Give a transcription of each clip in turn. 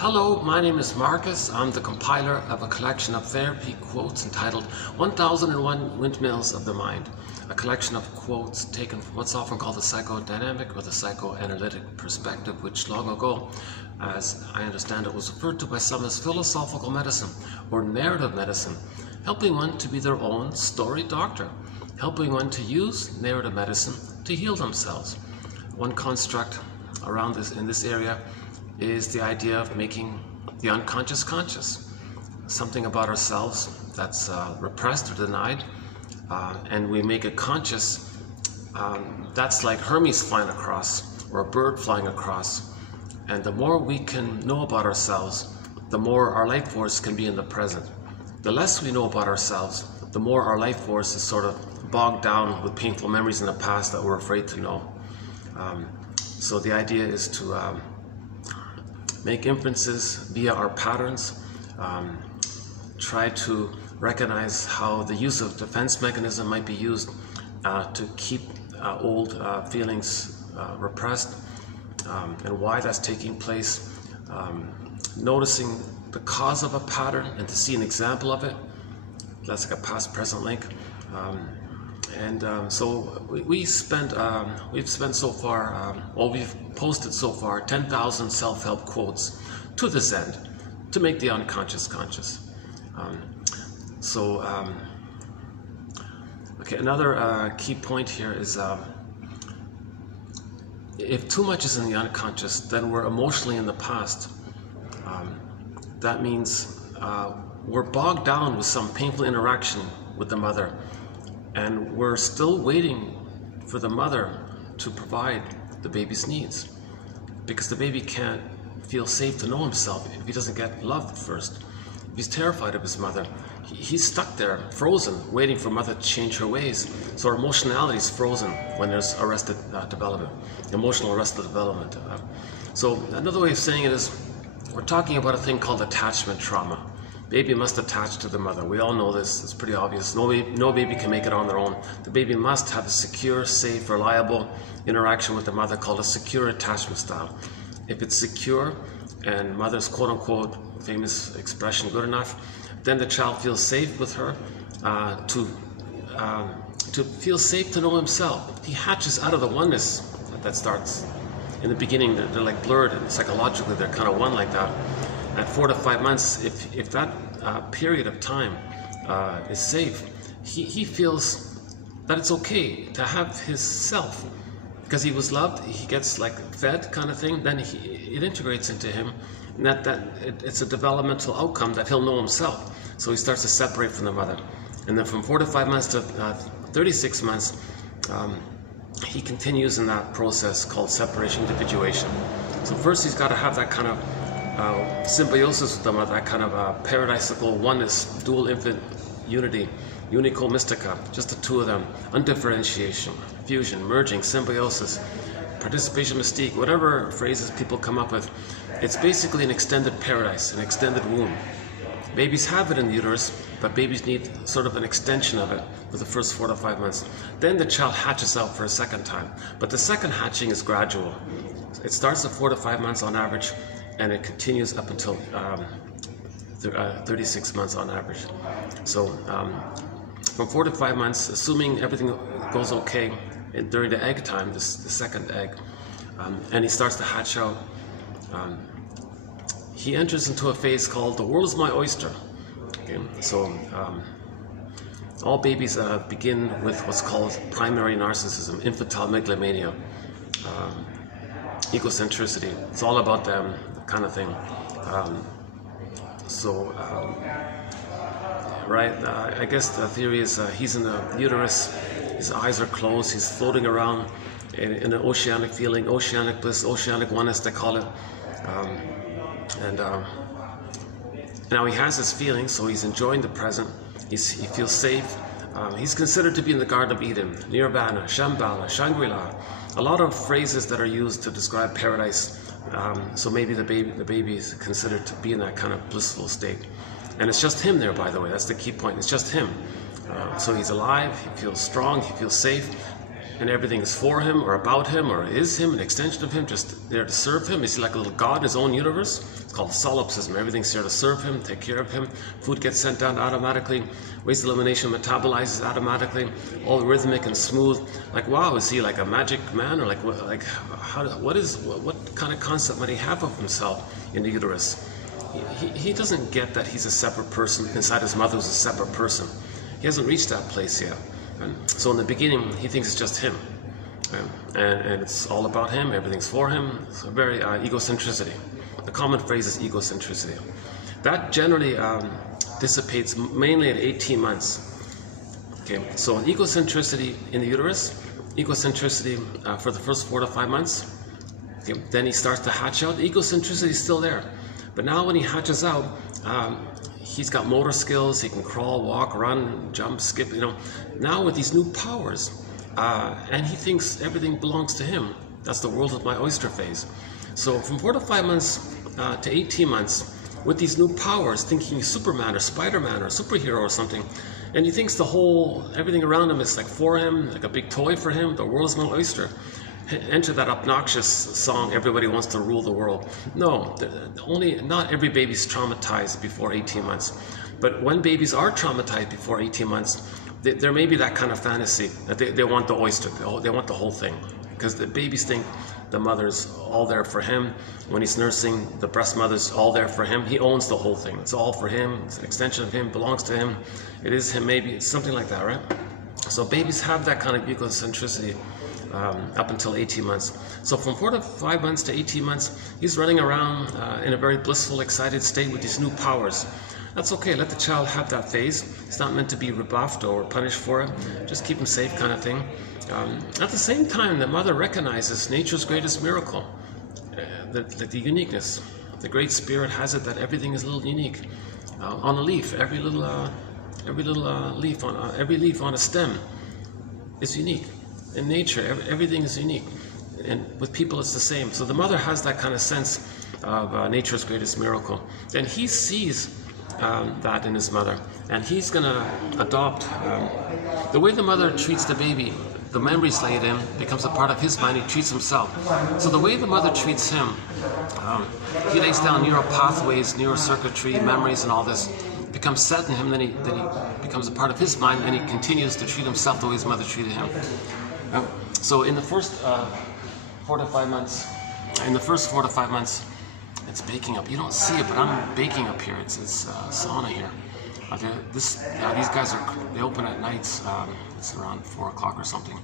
Hello, my name is Marcus. I'm the compiler of a collection of therapy quotes entitled 1001 Windmills of the Mind, a collection of quotes taken from what's often called the psychodynamic or the psychoanalytic perspective, which long ago, as I understand it, was referred to by some as philosophical medicine or narrative medicine, helping one to be their own story doctor, helping one to use narrative medicine to heal themselves. One construct around this in this area is the idea of making the unconscious conscious, something about ourselves that's repressed or denied, and we make it conscious. That's like Hermes flying across or a bird flying across, and the more we can know about ourselves, the more our life force can be in the present. The less we know about ourselves, the more our life force is sort of bogged down with painful memories in the past that we're afraid to know. So the idea is to make inferences via our patterns, try to recognize how the use of defense mechanism might be used to keep old feelings repressed, and why that's taking place, noticing the cause of a pattern and to see an example of it. That's like a past-present link. So we've spent so far, we've posted so far 10,000 self-help quotes to this end, to make the unconscious conscious. Okay, another key point here is if too much is in the unconscious, then we're emotionally in the past. That means we're bogged down with some painful interaction with the mother, and we're still waiting for the mother to provide the baby's needs, because the baby can't feel safe to know himself if he doesn't get loved first. If he's terrified of his mother, he's stuck there, frozen, waiting for mother to change her ways. So our emotionality is frozen when there's arrested development, emotional arrested development. So another way of saying it is, we're talking about a thing called attachment trauma. Baby must attach to the mother. We all know this. It's pretty obvious. No baby can make it on their own. The baby must have a secure, safe, reliable interaction with the mother called a secure attachment style. If it's secure and mother's quote-unquote famous expression good enough, then the child feels safe with her to feel safe to know himself. He hatches out of the oneness that starts. In the beginning, they're like blurred, and psychologically they're kind of one like that. At 4 to 5 months, if that period of time is safe, he feels that it's okay to have his self, because he was loved, he gets like fed kind of thing, then it integrates into him, and it's a developmental outcome that he'll know himself. So he starts to separate from the mother. And then from 4 to 5 months to 36 months, he continues in that process called separation individuation. So first he's got to have that kind of symbiosis with them, that kind of paradisical oneness, dual infant unity, unico mystica, just the two of them, undifferentiation, fusion, merging, symbiosis, participation mystique, whatever phrases people come up with. It's basically an extended paradise, an extended womb. Babies have it in the uterus, but babies need sort of an extension of it for the first 4 to 5 months. Then the child hatches out for a second time, but the second hatching is gradual. It starts at 4 to 5 months on average, and it continues up until 36 months on average. So from 4 to 5 months, assuming everything goes okay, and during the egg time, the second egg, and he starts to hatch out, he enters into a phase called the world is my oyster. Okay? So all babies begin with what's called primary narcissism, infantile megalomania, egocentricity. It's all about them kind of thing. I guess the theory is he's in the uterus, his eyes are closed, he's floating around in an oceanic feeling, oceanic bliss, oceanic oneness they call it. Now he has his feelings, so he's enjoying the present, he feels safe. He's considered to be in the Garden of Eden, Nirvana, Shambhala, Shangri-La, a lot of phrases that are used to describe paradise. So maybe the baby is considered to be in that kind of blissful state. And it's just him there, by the way, that's the key point, it's just him. So he's alive, he feels strong, he feels safe. and everything is for him or about him or is him, an extension of him, just there to serve him. Is he like a little god in his own universe? It's called solipsism. Everything's there to serve him, take care of him. Food gets sent down automatically. Waste elimination metabolizes automatically. All rhythmic and smooth. Like, wow, is he like a magic man, or like what kind of concept might he have of himself in the uterus? He doesn't get that he's a separate person inside his mother, who's a separate person. He hasn't reached that place yet. So in the beginning, he thinks it's just him, and it's all about him. Everything's for him. It's a very egocentricity. The common phrase is egocentricity. That generally dissipates mainly at 18 months. Okay, so egocentricity in the uterus, egocentricity for the first 4 to 5 months. Okay, then he starts to hatch out. The egocentricity is still there, but now when he hatches out, he's got motor skills. He can crawl, walk, run, jump, skip. Now with these new powers, and he thinks everything belongs to him. That's the world of my oyster phase. So from 4 to 5 months to 18 months, with these new powers, thinking he's Superman or Spider-Man or superhero or something, and he thinks everything around him is like for him, like a big toy for him. The world is my oyster. Enter that obnoxious song, everybody wants to rule the world. No, not every baby's traumatized before 18 months. But when babies are traumatized before 18 months, there may be that kind of fantasy that they want the oyster, they want the whole thing. Because the babies think the mother's all there for him. When he's nursing, the breast mother's all there for him. He owns the whole thing. It's all for him. It's an extension of him, belongs to him. It is him, maybe. It's something like that, right? So babies have that kind of egocentricity up until 18 months. So from 4 to 5 months to 18 months, he's running around in a very blissful, excited state with these new powers. That's okay. Let the child have that phase. It's not meant to be rebuffed or punished for it. Just keep him safe, kind of thing. At the same time, the mother recognizes nature's greatest miracle, the uniqueness. The Great Spirit has it that everything is a little unique. On a leaf, every little leaf on a stem is unique. In nature, everything is unique, and with people it's the same. So the mother has that kind of sense of nature's greatest miracle, and he sees that in his mother, and he's going to adopt the way the mother treats the baby. The memories laid in becomes a part of his mind. He treats himself. So the way the mother treats him, he lays down neural pathways, neurocircuitry, memories, and all this becomes set in him. Then he becomes a part of his mind, and he continues to treat himself the way his mother treated him. So in the first 4 to 5 months, it's baking up. You don't see it, but I'm baking up here. It's sauna here. These guys they open at nights. It's around 4 o'clock or something.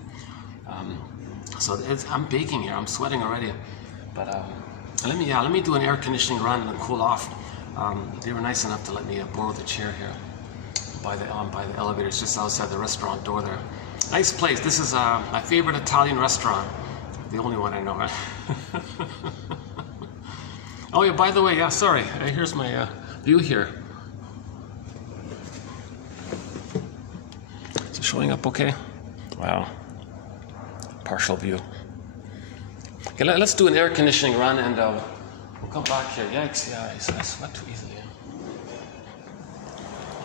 So I'm baking here. I'm sweating already. But let me do an air conditioning run and cool off. They were nice enough to let me borrow the chair here by the elevator. It's just outside the restaurant door there. Nice place. This is my favorite Italian restaurant. The only one I know. Oh yeah, by the way, yeah, sorry. Here's my view here. Is it showing up okay? Wow. Partial view. Okay, let's do an air conditioning run and we'll come back here. Yikes, yeah, I sweat too easily.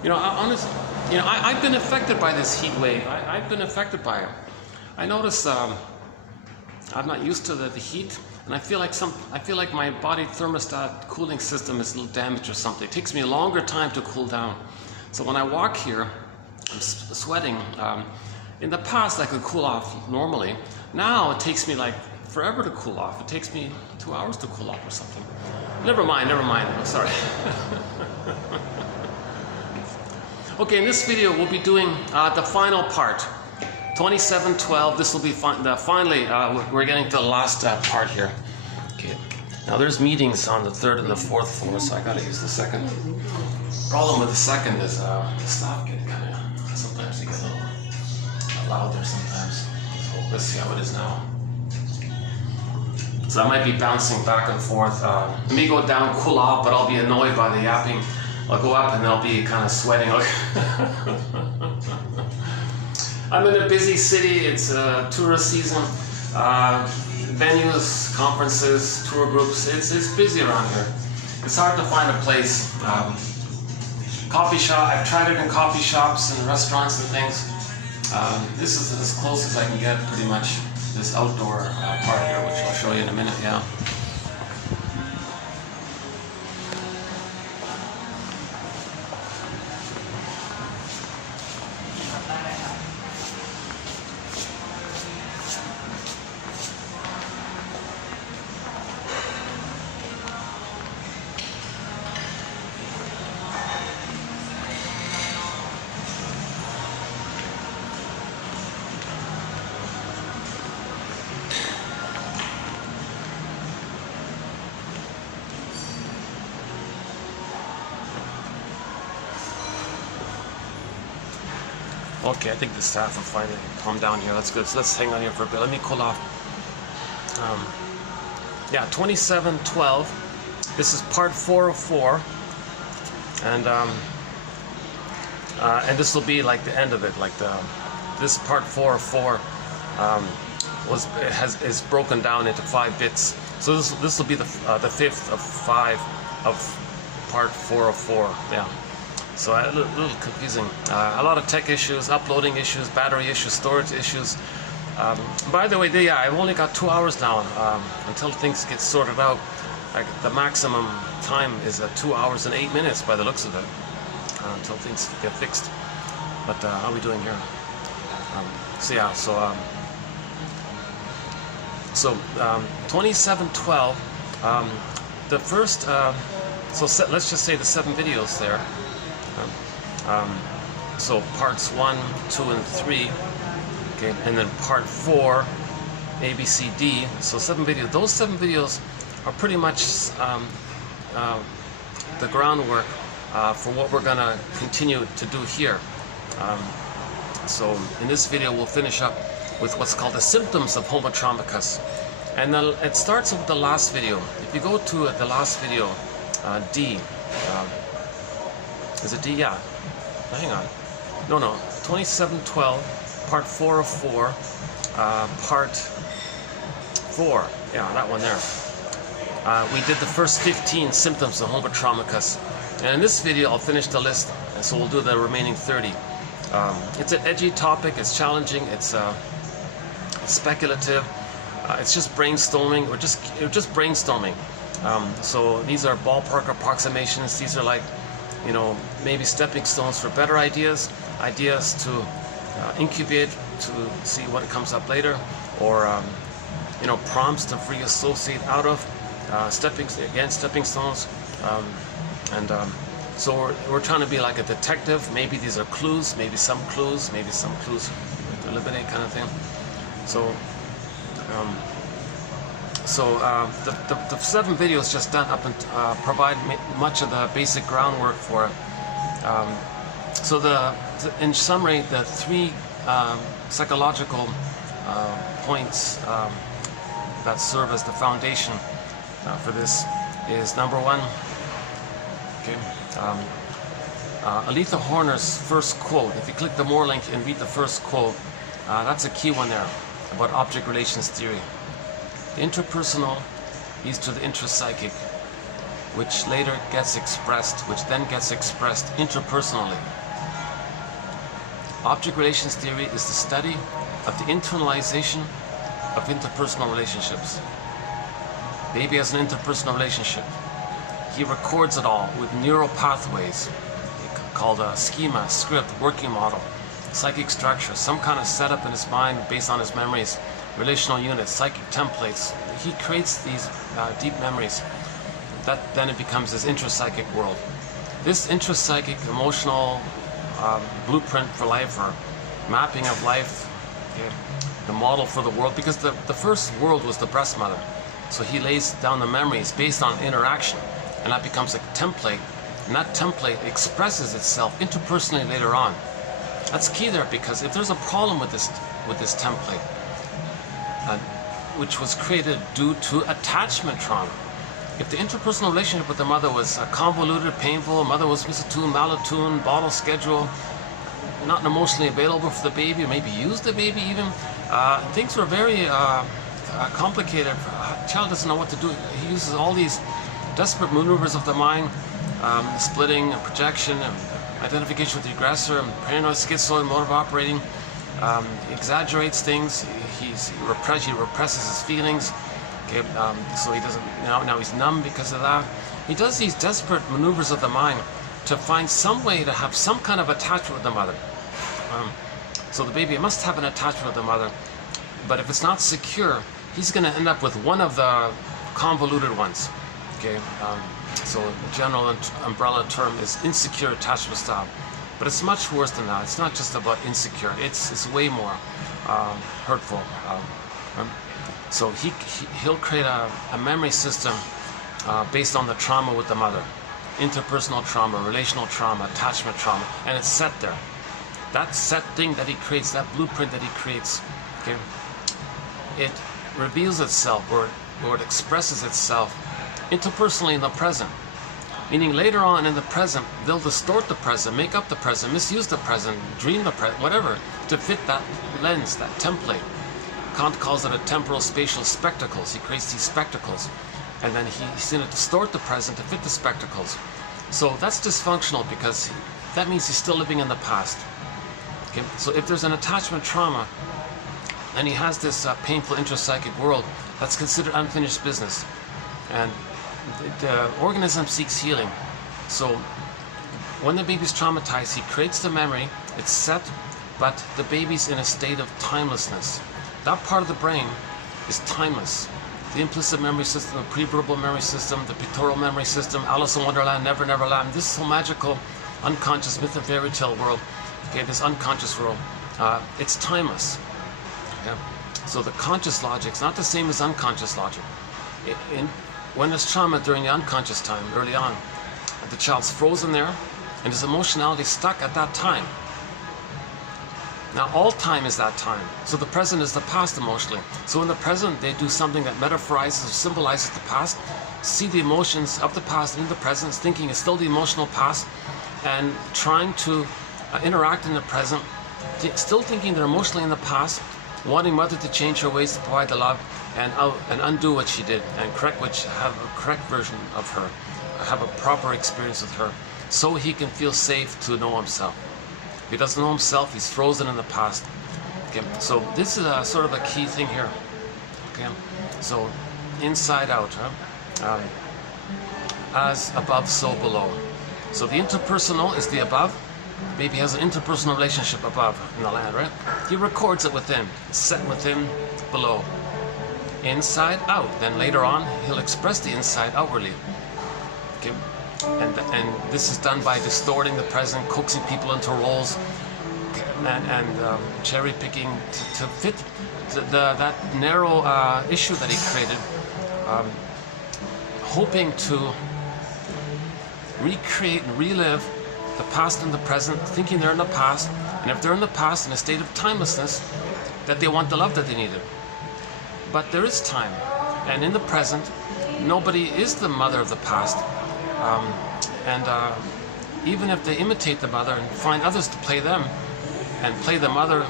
Honestly, I've been affected by this heat wave. I've been affected by it. I notice I'm not used to the heat, and I feel like my body thermostat cooling system is a little damaged or something. It takes me a longer time to cool down. So when I walk here, I'm sweating. In the past, I could cool off normally. Now it takes me like forever to cool off. It takes me 2 hours to cool off or something. Never mind. I'm sorry. Okay, in this video we'll be doing the final part, 2712. This will be finally we're getting to the last part here. Okay. Now there's meetings on the 3rd and the 4th floor, so I gotta use the 2nd. Problem with the 2nd is the staff get kind of sometimes they get a little loud there sometimes. So let's see how it is now. So I might be bouncing back and forth. Let me go down, cool off, but I'll be annoyed by the yapping. I'll go up and I'll be kind of sweating. I'm in a busy city. It's tourist season. Venues, conferences, tour groups. It's busy around here. It's hard to find a place. Coffee shop. I've tried it in coffee shops and restaurants and things. This is as close as I can get, pretty much, this outdoor part here, which I'll show you in a minute, yeah. Okay, I think the staff will finally calm down here. That's good. So let's hang on here for a bit. Let me cool off. Yeah, 2712. This is part 4 of 4, and this will be like the end of it. Like this part 4 of 4 is broken down into 5 bits. So this will be the 5th of 5 of part 4 of 4. Yeah. So a little confusing. A lot of tech issues, uploading issues, battery issues, storage issues. By the way, yeah, I've only got 2 hours now until things get sorted out. Like the maximum time is 2 hours and 8 minutes by the looks of it, until things get fixed. But how are we doing here? So yeah, so 2712. The first, let's just say the 7 videos there. So parts 1, 2, and 3, okay, and then part 4, A, B, C, D. So 7 videos. Those 7 videos are pretty much the groundwork for what we're gonna continue to do here. So in this video, we'll finish up with what's called the symptoms of homotraumicus, and then it starts with the last video. If you go to the last video, D. Is it D? Yeah. Hang on. No. 2712, part 4 of 4, part 4. Yeah, that one there. We did the first 15 symptoms of homotraumicus. And in this video, I'll finish the list, and so we'll do the remaining 30. It's an edgy topic. It's challenging. It's speculative. It's just brainstorming. We're just brainstorming. So these are ballpark approximations. These are like, you know, maybe stepping stones for better ideas to incubate to see what comes up later, or you know, prompts to free associate out of, stepping stones, so we're trying to be like a detective. Maybe these are clues, maybe some clues to eliminate, kind of thing. So the 7 videos just done up and provide much of the basic groundwork for it. So in summary, the 3 psychological points that serve as the foundation for this is number 1. Okay, Aletha Horner's first quote. If you click the more link and read the first quote, that's a key one there about object relations theory. The interpersonal leads to the intrapsychic, which then gets expressed interpersonally. Object relations theory is the study of the internalization of interpersonal relationships. Baby has an interpersonal relationship. He records it all with neural pathways called a schema, script, working model, psychic structure, some kind of setup in his mind based on his memories, relational units, psychic templates. He creates these deep memories. Then it becomes his intrapsychic world. This intrapsychic emotional blueprint for life, or mapping of life, okay, the model for the world, because the first world was the breast mother. So he lays down the memories based on interaction, and that becomes a template, and that template expresses itself interpersonally later on. That's key there, because if there's a problem with this template, which was created due to attachment trauma. If the interpersonal relationship with the mother was convoluted, painful, mother was misattuned, malattuned, bottle schedule, not emotionally available for the baby, or maybe used the baby even, things were very complicated. A child doesn't know what to do. He uses all these desperate maneuvers of the mind, splitting and projection and identification with the aggressor, and paranoid, schizoid, mode of operating. He exaggerates things. He represses his feelings. Okay, so he doesn't. Now he's numb because of that. He does these desperate maneuvers of the mind to find some way to have some kind of attachment with the mother. So the baby must have an attachment with the mother, but if it's not secure, he's going to end up with one of the convoluted ones. Okay, so the general umbrella term is insecure attachment style, but it's much worse than that. It's not just about insecure. It's way more hurtful. So he'll create a memory system based on the trauma with the mother, interpersonal trauma, relational trauma, attachment trauma, and it's set there. That set thing that he creates, that blueprint that he creates, okay, it reveals itself, or it expresses itself interpersonally in the present. Meaning later on in the present, they'll distort the present, make up the present, misuse the present, dream the present, whatever, to fit that lens, that template. Kant calls it a temporal spatial spectacles. He creates these spectacles, and then he's going to distort the present to fit the spectacles. So that's dysfunctional, because that means he's still living in the past. Okay? So if there's an attachment trauma, and he has this painful intrapsychic world, that's considered unfinished business. And the organism seeks healing. So when the baby's traumatized, he creates the memory, it's set, but the baby's in a state of timelessness. That part of the brain is timeless. The implicit memory system, the pre-verbal memory system, the pictorial memory system, Alice in Wonderland, Never Never Land, this so magical, unconscious myth and fairy tale world, okay, this unconscious world, it's timeless. Yeah. So the conscious logic is not the same as unconscious logic. When there's trauma during the unconscious time, early on, the child's frozen there, and his emotionality is stuck at that time. Now, all time is that time. So the present is the past emotionally. So in the present, they do something that metaphorizes or symbolizes the past, see the emotions of the past in the present, thinking it's still the emotional past, and trying to interact in the present, still thinking they're emotionally in the past, wanting mother to change her ways to provide the love and undo what she did, and have a correct version of her, have a proper experience with her, so he can feel safe to know himself. If he doesn't know himself, he's frozen in the past. Okay, so this is a sort of a key thing here. Okay, so inside out, as above, so below. So the interpersonal is the above. Baby has an interpersonal relationship above in the land, right? He records it within. It's set within, below. Inside out. Then later on, he'll express the inside outwardly. Okay? And this is done by distorting the present, coaxing people into roles, and cherry picking to fit that narrow issue that he created, hoping to recreate and relive the past and the present, thinking they're in the past, and if they're in the past in a state of timelessness, that they want the love that they needed. But there is time, and in the present, nobody is the mother of the past. Even if they imitate the mother and find others to play them, and play the mother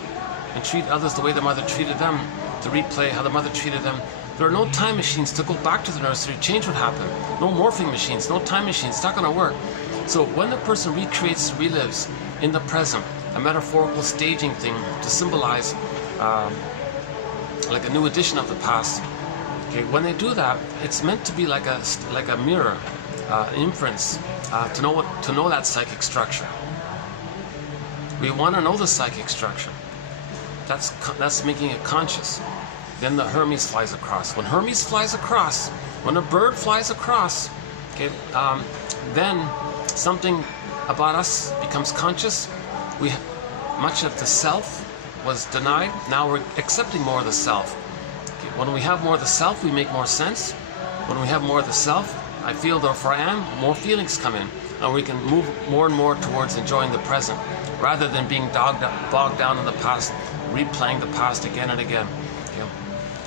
and treat others the way the mother treated them, to replay how the mother treated them, there are no time machines to go back to the nursery, change what happened. No morphing machines, no time machines, it's not going to work. So when the person recreates, relives in the present, a metaphorical staging thing to symbolize like a new edition of the past, okay, when they do that, it's meant to be like a mirror, inference, to know that psychic structure. We want to know the psychic structure. That's making it conscious. Then the Hermes flies across. When Hermes flies across, when a bird flies across, okay, then something about us becomes conscious. Much of the self was denied. Now we're accepting more of the self. Okay, when we have more of the self, we make more sense. When we have more of the self, I feel therefore I am, more feelings come in. And we can move more and more towards enjoying the present, rather than being bogged down in the past, replaying the past again and again. Okay.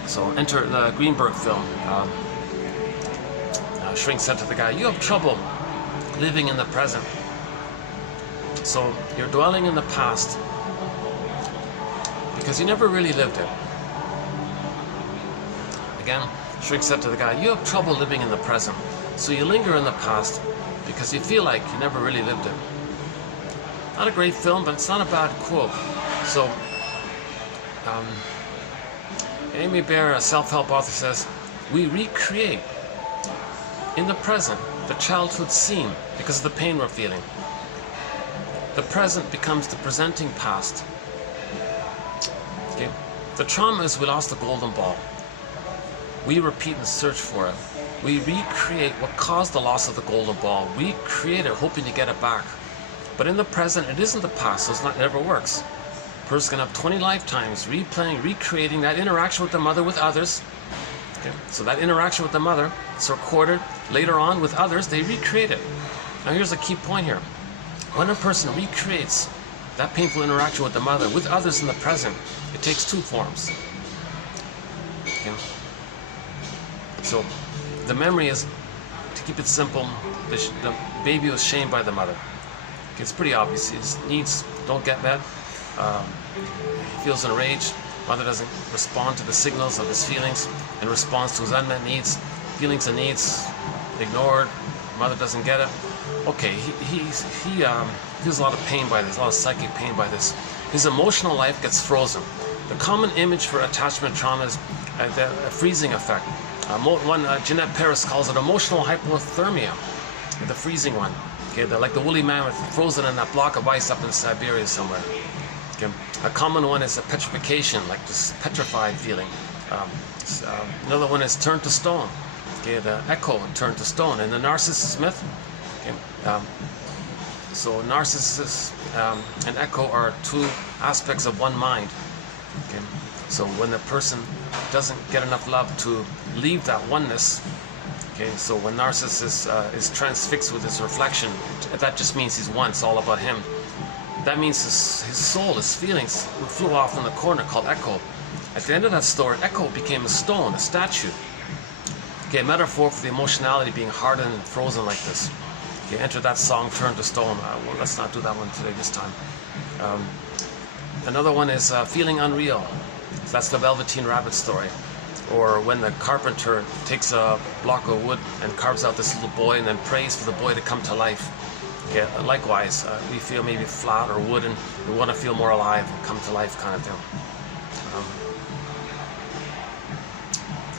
So enter the Greenberg film. Shrink said to the guy, "You have trouble living in the present. So you're dwelling in the past because you never really lived it." Again, Shrink said to the guy, "You have trouble living in the present. So you linger in the past because you feel like you never really lived it." Not a great film, but it's not a bad quote. So Amy Bear, a self-help author, says, we recreate in the present the childhood scene because of the pain we're feeling. The present becomes the presenting past. Okay? The trauma is we lost the golden ball. We repeat and search for it. We recreate what caused the loss of the golden ball. We create it hoping to get it back. But in the present, it isn't the past, so it never works. A person can have 20 lifetimes replaying, recreating that interaction with the mother with others. Okay? So that interaction with the mother is recorded later on with others, they recreate it. Now here's a key point here. When a person recreates that painful interaction with the mother with others in the present, it takes two forms. Okay? So the memory is, to keep it simple, the baby was shamed by the mother. Okay, it's pretty obvious. His needs don't get met. He feels enraged. Mother doesn't respond to the signals of his feelings in response to his unmet needs. Feelings and needs ignored. Mother doesn't get it. Okay, he feels a lot of pain by this, a lot of psychic pain by this. His emotional life gets frozen. The common image for attachment trauma is the freezing effect. Jeanette Paris calls it emotional hypothermia, the freezing one. Okay, like the woolly mammoth frozen in that block of ice up in Siberia somewhere. Okay. A common one is a petrification, like this petrified feeling. Another one is turned to stone. Okay, the echo turned to stone. And the narcissist myth. Okay, so narcissist and echo are two aspects of one mind. Okay, so when the person doesn't get enough love to leave that oneness. Okay, so when narcissist is transfixed with his reflection, that just means he's one, it's all about him. That means his soul, his feelings flew off in the corner called echo. At the end of that story, echo became a stone, a statue. Okay, a metaphor for the emotionality being hardened and frozen like this. Okay, enter that song, Turn to Stone. Well, let's not do that one today, this time. Another one is feeling unreal. So that's the Velveteen Rabbit story. Or when the carpenter takes a block of wood and carves out this little boy and then prays for the boy to come to life. Okay, likewise, we feel maybe flat or wood and we want to feel more alive and come to life kind of thing.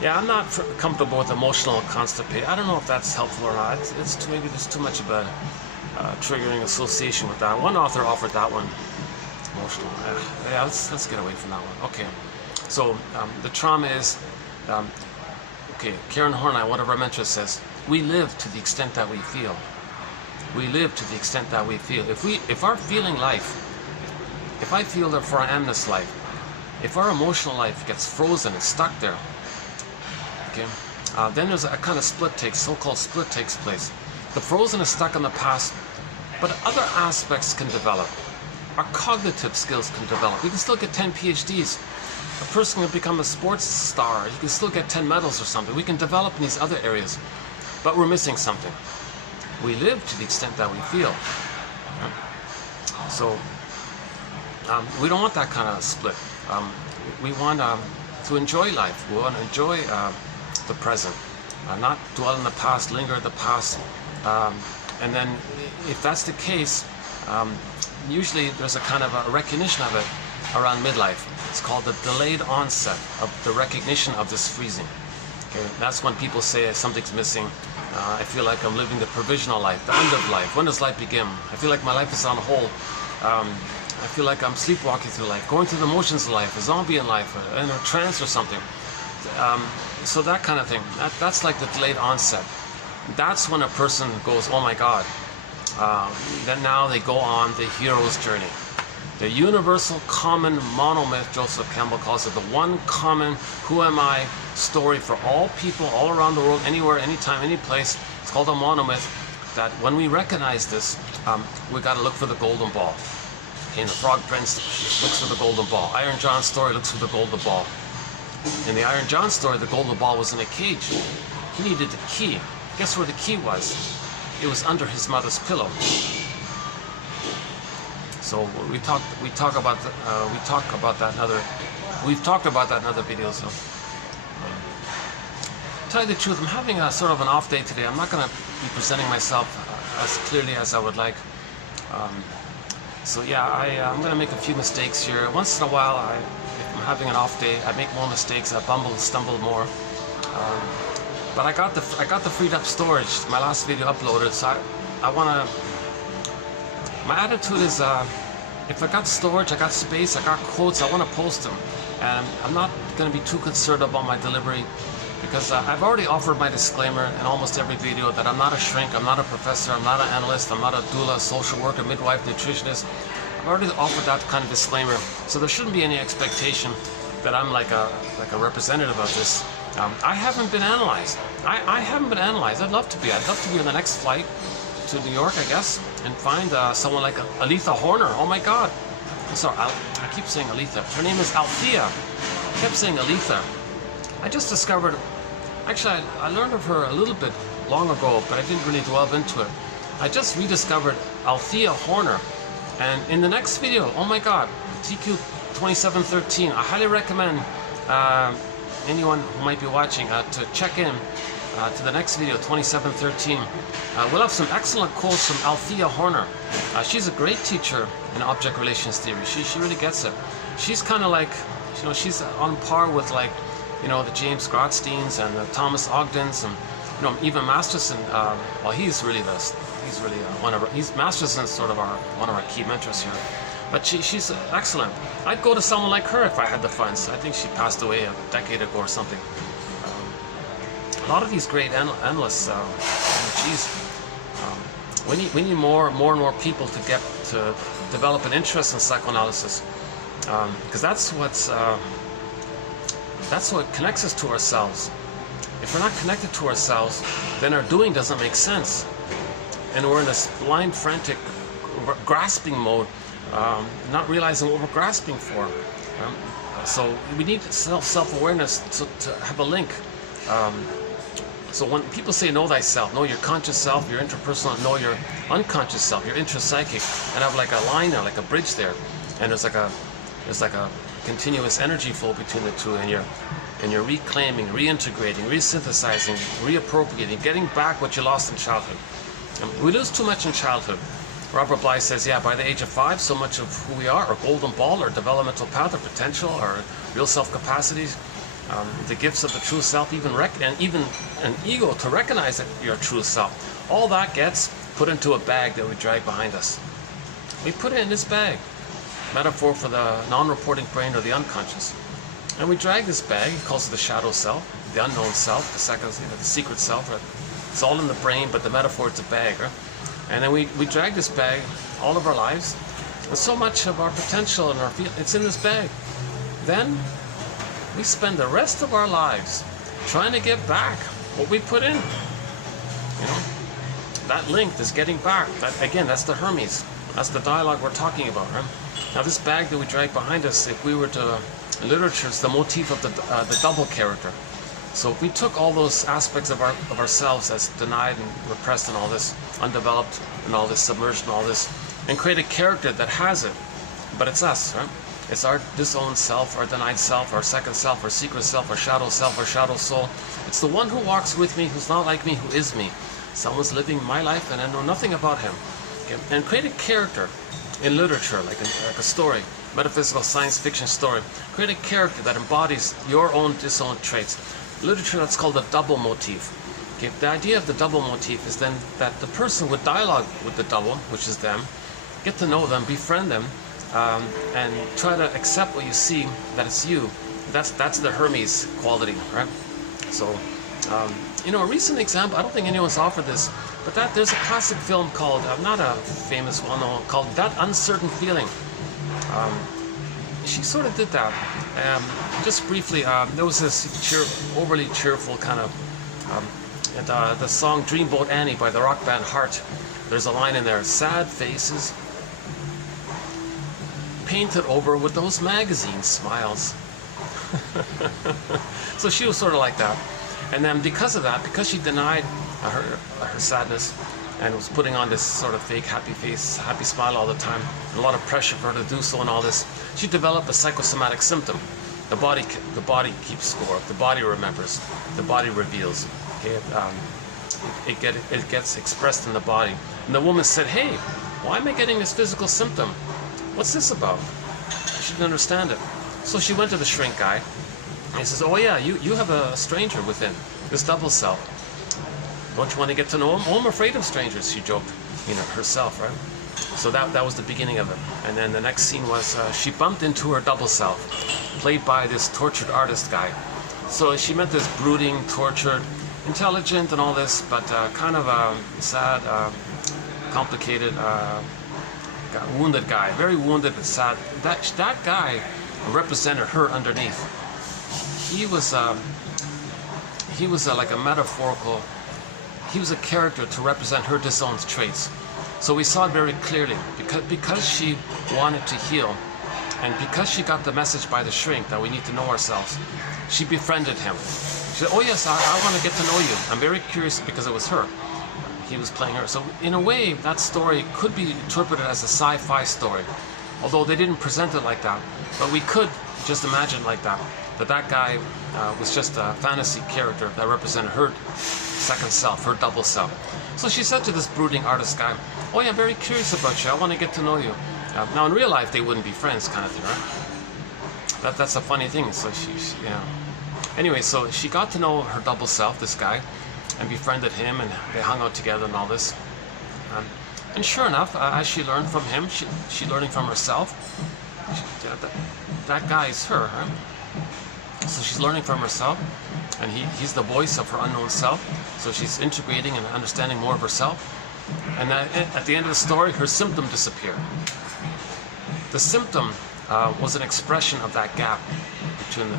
Yeah, I'm not comfortable with emotional constipation. I don't know if that's helpful or not. Maybe there's too much of a triggering association with that. One author offered that one. Emotional. Yeah, let's get away from that one. Okay. So the trauma is, okay, Karen Horney, one of our mentors, says, we live to the extent that we feel. We live to the extent that we feel. If our feeling life, if I feel that for our amness life, if our emotional life gets frozen and stuck there, okay, then there's a kind of so-called split takes place. The frozen is stuck in the past, but other aspects can develop. Our cognitive skills can develop. We can still get 10 PhDs. A person can become a sports star. You can still get 10 medals or something. We can develop in these other areas, but we're missing something. We live to the extent that we feel. So we don't want that kind of split. We want to enjoy life. We want to enjoy the present, not dwell in the past, linger in the past. And then if that's the case, usually there's a kind of a recognition of it around midlife. It's called the delayed onset of the recognition of this freezing. Okay, that's when people say something's missing. I feel like I'm living the provisional life, the end of life. When does life begin? I feel like my life is on hold. I feel like I'm sleepwalking through life, going through the motions of life, a zombie in life, in a trance or something. So that kind of thing. That's like the delayed onset. That's when a person goes, oh my God. Then now they go on the hero's journey. The universal common monomyth, Joseph Campbell calls it, the one common who am I story for all people all around the world, anywhere, anytime, any place. It's called a monomyth. That when we recognize this, we got to look for the golden ball. In the Frog Prince looks for the golden ball. Iron John's story looks for the golden ball. In the Iron John story, the golden ball was in a cage. He needed the key. Guess where the key was? It was under his mother's pillow. So we've talked about that in other videos. So, to tell you the truth, I'm having a sort of an off day today. I'm not going to be presenting myself as clearly as I would like. So yeah, I'm going to make a few mistakes here. Once in a while, if I'm having an off day. I make more mistakes. I bumble and stumble more. But I got the freed up storage. My last video uploaded, so I wanna. My attitude is, if I got storage, I got space, I got quotes, I want to post them, and I'm not going to be too concerned about my delivery, because I've already offered my disclaimer in almost every video that I'm not a shrink, I'm not a professor, I'm not an analyst, I'm not a doula, social worker, midwife, nutritionist. I've already offered that kind of disclaimer, so there shouldn't be any expectation that I'm like a representative of this. I haven't been analyzed. I haven't been analyzed. I'd love to be. I'd love to be on the next flight to New York, I guess, and find someone like Aletha Horner. Oh my God. I'm sorry, I keep saying Aletha. Her name is Althea. I kept saying Aletha. I just discovered, actually I learned of her a little bit long ago, but I didn't really delve into it. I just rediscovered Althea Horner. And in the next video, oh my God, TQ 2713, I highly recommend anyone who might be watching to check in to the next video, 2713. We'll have some excellent quotes from Althea Horner. She's a great teacher in object relations theory. She really gets it. She's kind of like, you know, she's on par with, like, you know, the James Grotsteins and the Thomas Ogdens, and, you know, even Masterson. Well, he's really Masterson's sort of one of our key mentors here. But she's excellent. I'd go to someone like her if I had the funds. I think she passed away a decade ago or something. A lot of these great analysts, we need more and more people to get to develop an interest in psychoanalysis, because that's what connects us to ourselves. If we're not connected to ourselves, then our doing doesn't make sense, and we're in this blind, frantic, grasping mode, not realizing what we're grasping for. So we need self-awareness to have a link. So when people say know thyself, know your conscious self, your interpersonal, know your unconscious self, your intrapsychic, and have like a line there, like a bridge there, and there's like a continuous energy flow between the two, and you're reclaiming, reintegrating, resynthesizing, reappropriating, getting back what you lost in childhood. And we lose too much in childhood. Robert Bly says, yeah, by the age of 5, so much of who we are, our golden ball, our developmental path, our potential, our real self-capacities, the gifts of the true self, even an ego to recognize that your true self, all that gets put into a bag that we drag behind us. We put it in this bag, metaphor for the non-reporting brain or the unconscious. And we drag this bag, he calls it the shadow self, the unknown self, the second, the secret self. Right? It's all in the brain, but the metaphor is a bag. Right? And then we drag this bag all of our lives, and so much of our potential and our it's in this bag. Then we spend the rest of our lives trying to get back what we put in. You know, that link is getting back. That, again, that's the Hermes. That's the dialogue we're talking about, right? Now, this bag that we drag behind us, if we were to, in literature, it's the motif of the double character. So if we took all those aspects of ourselves as denied and repressed and all this, undeveloped and all this, submerged and all this, and create a character that has it, but it's us, right? It's our disowned self, our denied self, our second self, our secret self, our shadow soul. It's the one who walks with me, who's not like me, who is me. Someone's living my life and I know nothing about him. Okay? And create a character in literature, like a story, metaphysical science fiction story. Create a character that embodies your own disowned traits. Literature, that's called a double motif. Okay? The idea of the double motif is then that the person would dialogue with the double, which is them, get to know them, befriend them, and try to accept what you see, that it's you. That's the Hermes quality, right? So, you know, a recent example, I don't think anyone's offered this, but there's a classic film called, not a famous one, called That Uncertain Feeling. She sort of did that. Just briefly, there was this overly cheerful kind of, the song Dreamboat Annie by the rock band Heart. There's a line in there, sad faces, painted over with those magazine smiles. So she was sort of like that. And then because of that, because she denied her sadness and was putting on this sort of fake happy face, happy smile all the time, and a lot of pressure for her to do so and all this, she developed a psychosomatic symptom. The body keeps score, the body remembers, the body reveals. Okay? It gets expressed in the body. And the woman said, hey, why am I getting this physical symptom? What's this about? She didn't understand it. So she went to the shrink guy, and he says, oh yeah, you have a stranger within, this double self. Don't you want to get to know him? Oh, I'm afraid of strangers, she joked, you know, herself, right? So that was the beginning of it. And then the next scene was she bumped into her double self, played by this tortured artist guy. So she met this brooding, tortured, intelligent and all this, but kind of sad, complicated, wounded guy, very wounded and sad. That guy represented her underneath. He was like a metaphorical. He was a character to represent her disowned traits. So we saw it very clearly because she wanted to heal, and because she got the message by the shrink that we need to know ourselves, she befriended him. She said, oh yes, I want to get to know you. I'm very curious, because it was her. He was playing her. So in a way, that story could be interpreted as a sci-fi story, although they didn't present it like that. But we could just imagine like that guy was just a fantasy character that represented her second self, her double self. So she said to this brooding artist guy, oh yeah, I'm very curious about you. I want to get to know you. Now in real life, they wouldn't be friends, kind of thing, right? That's a funny thing. So yeah. Anyway, so she got to know her double self, this guy, and befriended him, and they hung out together and all this. And sure enough, as she learned from him, she learning from herself. That guy is her, right? So she's learning from herself, and he's the voice of her unknown self. So she's integrating and understanding more of herself. And at the end of the story, her symptom disappeared. The symptom was an expression of that gap between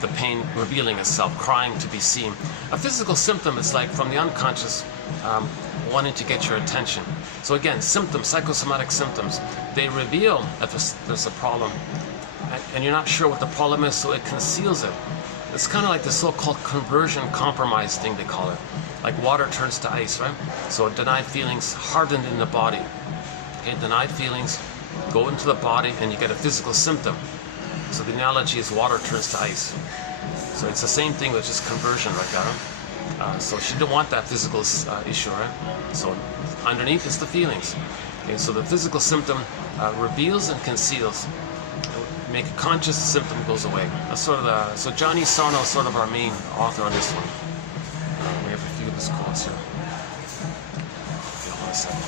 the pain revealing itself, crying to be seen. A physical symptom is like from the unconscious wanting to get your attention. So again, symptoms, psychosomatic symptoms, they reveal that there's a problem, and you're not sure what the problem is, so it conceals it. It's kind of like the so-called conversion compromise thing, they call it. Like water turns to ice, right? So denied feelings hardened in the body. Okay, denied feelings go into the body, and you get a physical symptom. So the analogy is water turns to ice. So it's the same thing with just conversion like that. So she didn't want that physical issue, right? So underneath is the feelings. Okay, so the physical symptom reveals and conceals. Make a conscious symptom goes away. That's sort of so Johnny Sarno is sort of our main author on this one. We have a few of his quotes here. Okay, hold on a second.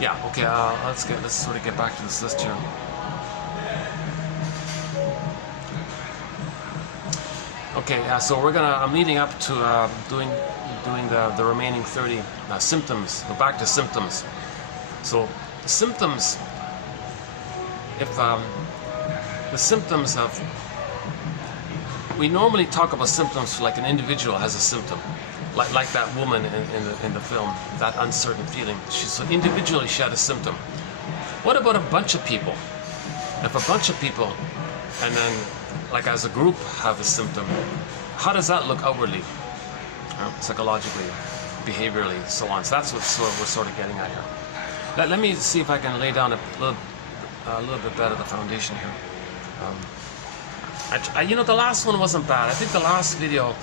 Yeah, okay, let's sort of get back to this list here. Okay, so I'm leading up to doing the remaining 30 symptoms. We're back to symptoms. So the symptoms, if the symptoms of, we normally talk about symptoms like an individual has a symptom. Like that woman in the film, that uncertain feeling. So individually she had a symptom. What about a bunch of people? If a bunch of people, and then like as a group have a symptom, how does that look outwardly, psychologically, behaviorally, so on? So that's what we're sort of getting at here. Let me see if I can lay down a little bit better the foundation here. You know, the last one wasn't bad. I think the last video.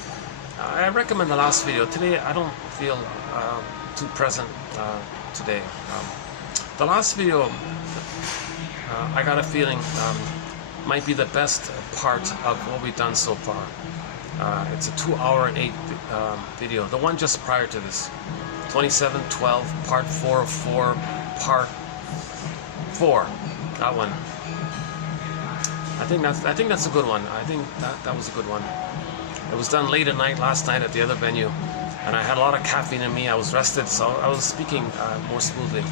I recommend the last video. Today I don't feel too present today. The last video, I got a feeling might be the best part of what we've done so far. It's a 2-hour and 8 video. The one just prior to this, 2712, part 4 of 4, part 4. That one. I think that's a good one. I think that was a good one. It was done late at night last night at the other venue, and I had a lot of caffeine in me. I was rested, so I was speaking more smoothly.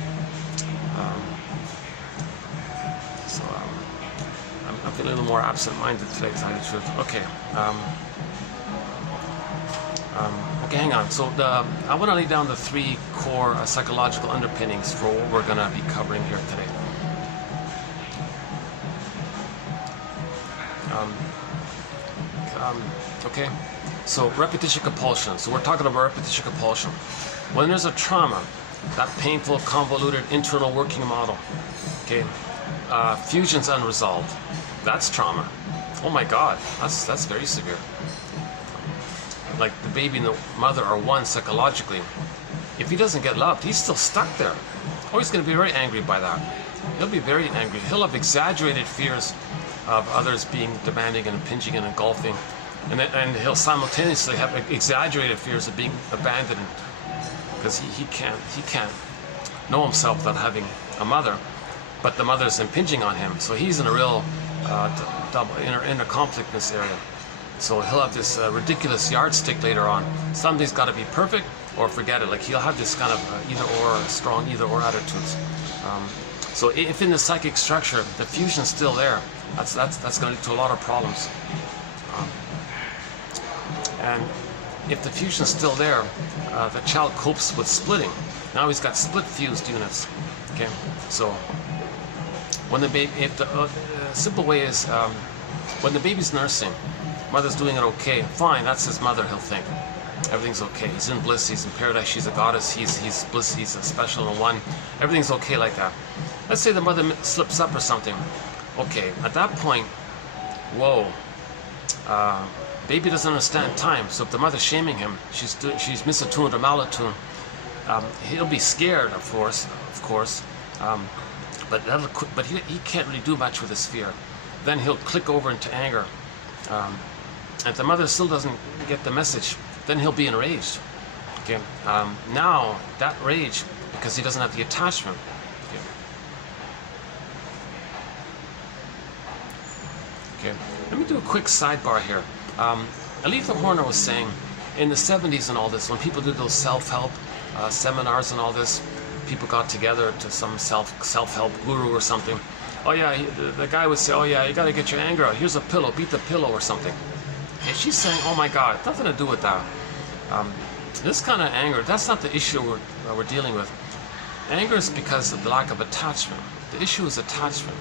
I'm feeling a little more absent-minded today, to tell you the truth. Okay. Okay, hang on. So I want to lay down the 3 core psychological underpinnings for what we're going to be covering here today. Okay, so repetition compulsion. So we're talking about repetition compulsion. When there's a trauma, that painful, convoluted internal working model, okay, fusion's unresolved. That's trauma. Oh my God, that's very severe. Like the baby and the mother are one psychologically. If he doesn't get loved, he's still stuck there. Oh, he's going to be very angry by that. He'll be very angry. He'll have exaggerated fears of others being demanding and impinging and engulfing, and he'll simultaneously have exaggerated fears of being abandoned, because he can't know himself without having a mother, but the mother's impinging on him. So he's in a real double inner conflict in this area. So he'll have this ridiculous yardstick later on. Something's got to be perfect or forget it. Like he'll have this kind of either or, strong either or attitudes. So if in the psychic structure the fusion's still there, that's going to lead to a lot of problems. And if the fusion's still there, the child copes with splitting. Now he's got split fused units. Okay, so when the baby, if the simple way is when the baby's nursing, mother's doing it okay, fine, that's his mother, he'll think. Everything's okay. He's in bliss, he's in paradise, she's a goddess, he's bliss, he's a special and one. Everything's okay like that. Let's say the mother slips up or something. Okay, at that point, whoa, baby doesn't understand time. So if the mother's shaming him, she's misattuned or malattuned, he'll be scared, of course. But he can't really do much with his fear. Then he'll click over into anger. If the mother still doesn't get the message, then he'll be enraged. Okay. Now that rage, because he doesn't have the attachment. Okay. Let me do a quick sidebar here. Aletha Horner was saying, in the 70s and all this, when people did those self-help seminars and all this, people got together to some self-help guru or something. Oh yeah, the guy would say, oh yeah, you got to get your anger out. Here's a pillow, beat the pillow or something. And she's saying, oh my God, nothing to do with that. This kind of anger, that's not the issue we're dealing with. Anger is because of the lack of attachment. The issue is attachment.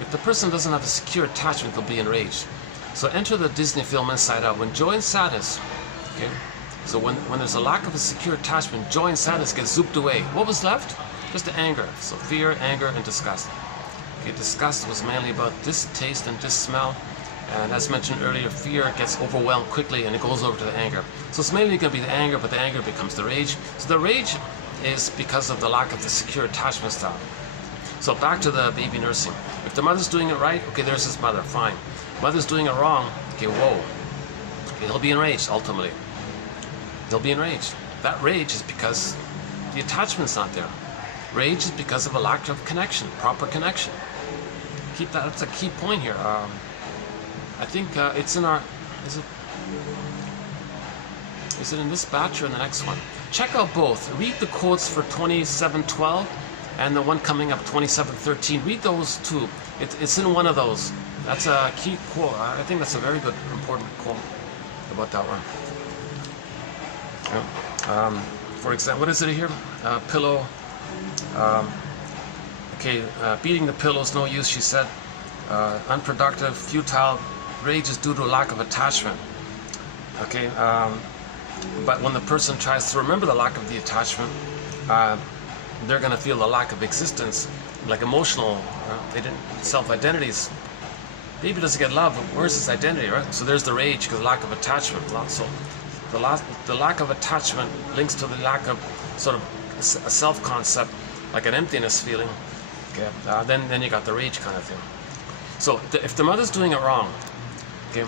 If the person doesn't have a secure attachment, they'll be enraged. So enter the Disney film Inside Out. When joy and sadness, okay, so when there's a lack of a secure attachment, joy and sadness get zooped away. What was left? Just the anger. So fear, anger, and disgust. Okay, disgust was mainly about distaste and smell. And as mentioned earlier, fear gets overwhelmed quickly and it goes over to the anger. So it's mainly going to be the anger, but the anger becomes the rage. So the rage is because of the lack of the secure attachment style. So back to the baby nursing. If the mother's doing it right, okay, there's his mother, fine. Mother's doing it wrong, okay, whoa. Okay, he'll be enraged, ultimately. He'll be enraged. That rage is because the attachment's not there. Rage is because of a lack of connection, proper connection. Keep that, that's a key point here. I think it's in our, is it in this batch or in the next one? Check out both. Read the quotes for 2712 and the one coming up 2713. Read those two. It's in one of those. That's a key quote. I think that's a very good, important quote about that one. Yeah. For example, what is it here? Pillow. Okay, beating the pillow is no use, she said. Unproductive, futile. Rage is due to a lack of attachment. Okay, but when the person tries to remember the lack of the attachment, they're going to feel the lack of existence, like emotional, self-identities. Baby doesn't get love, but where's his identity, right? So there's the rage because of lack of attachment. So the lack of attachment links to the lack of sort of a self-concept, like an emptiness feeling. Okay, then you got the rage kind of thing. So if the mother's doing it wrong, okay,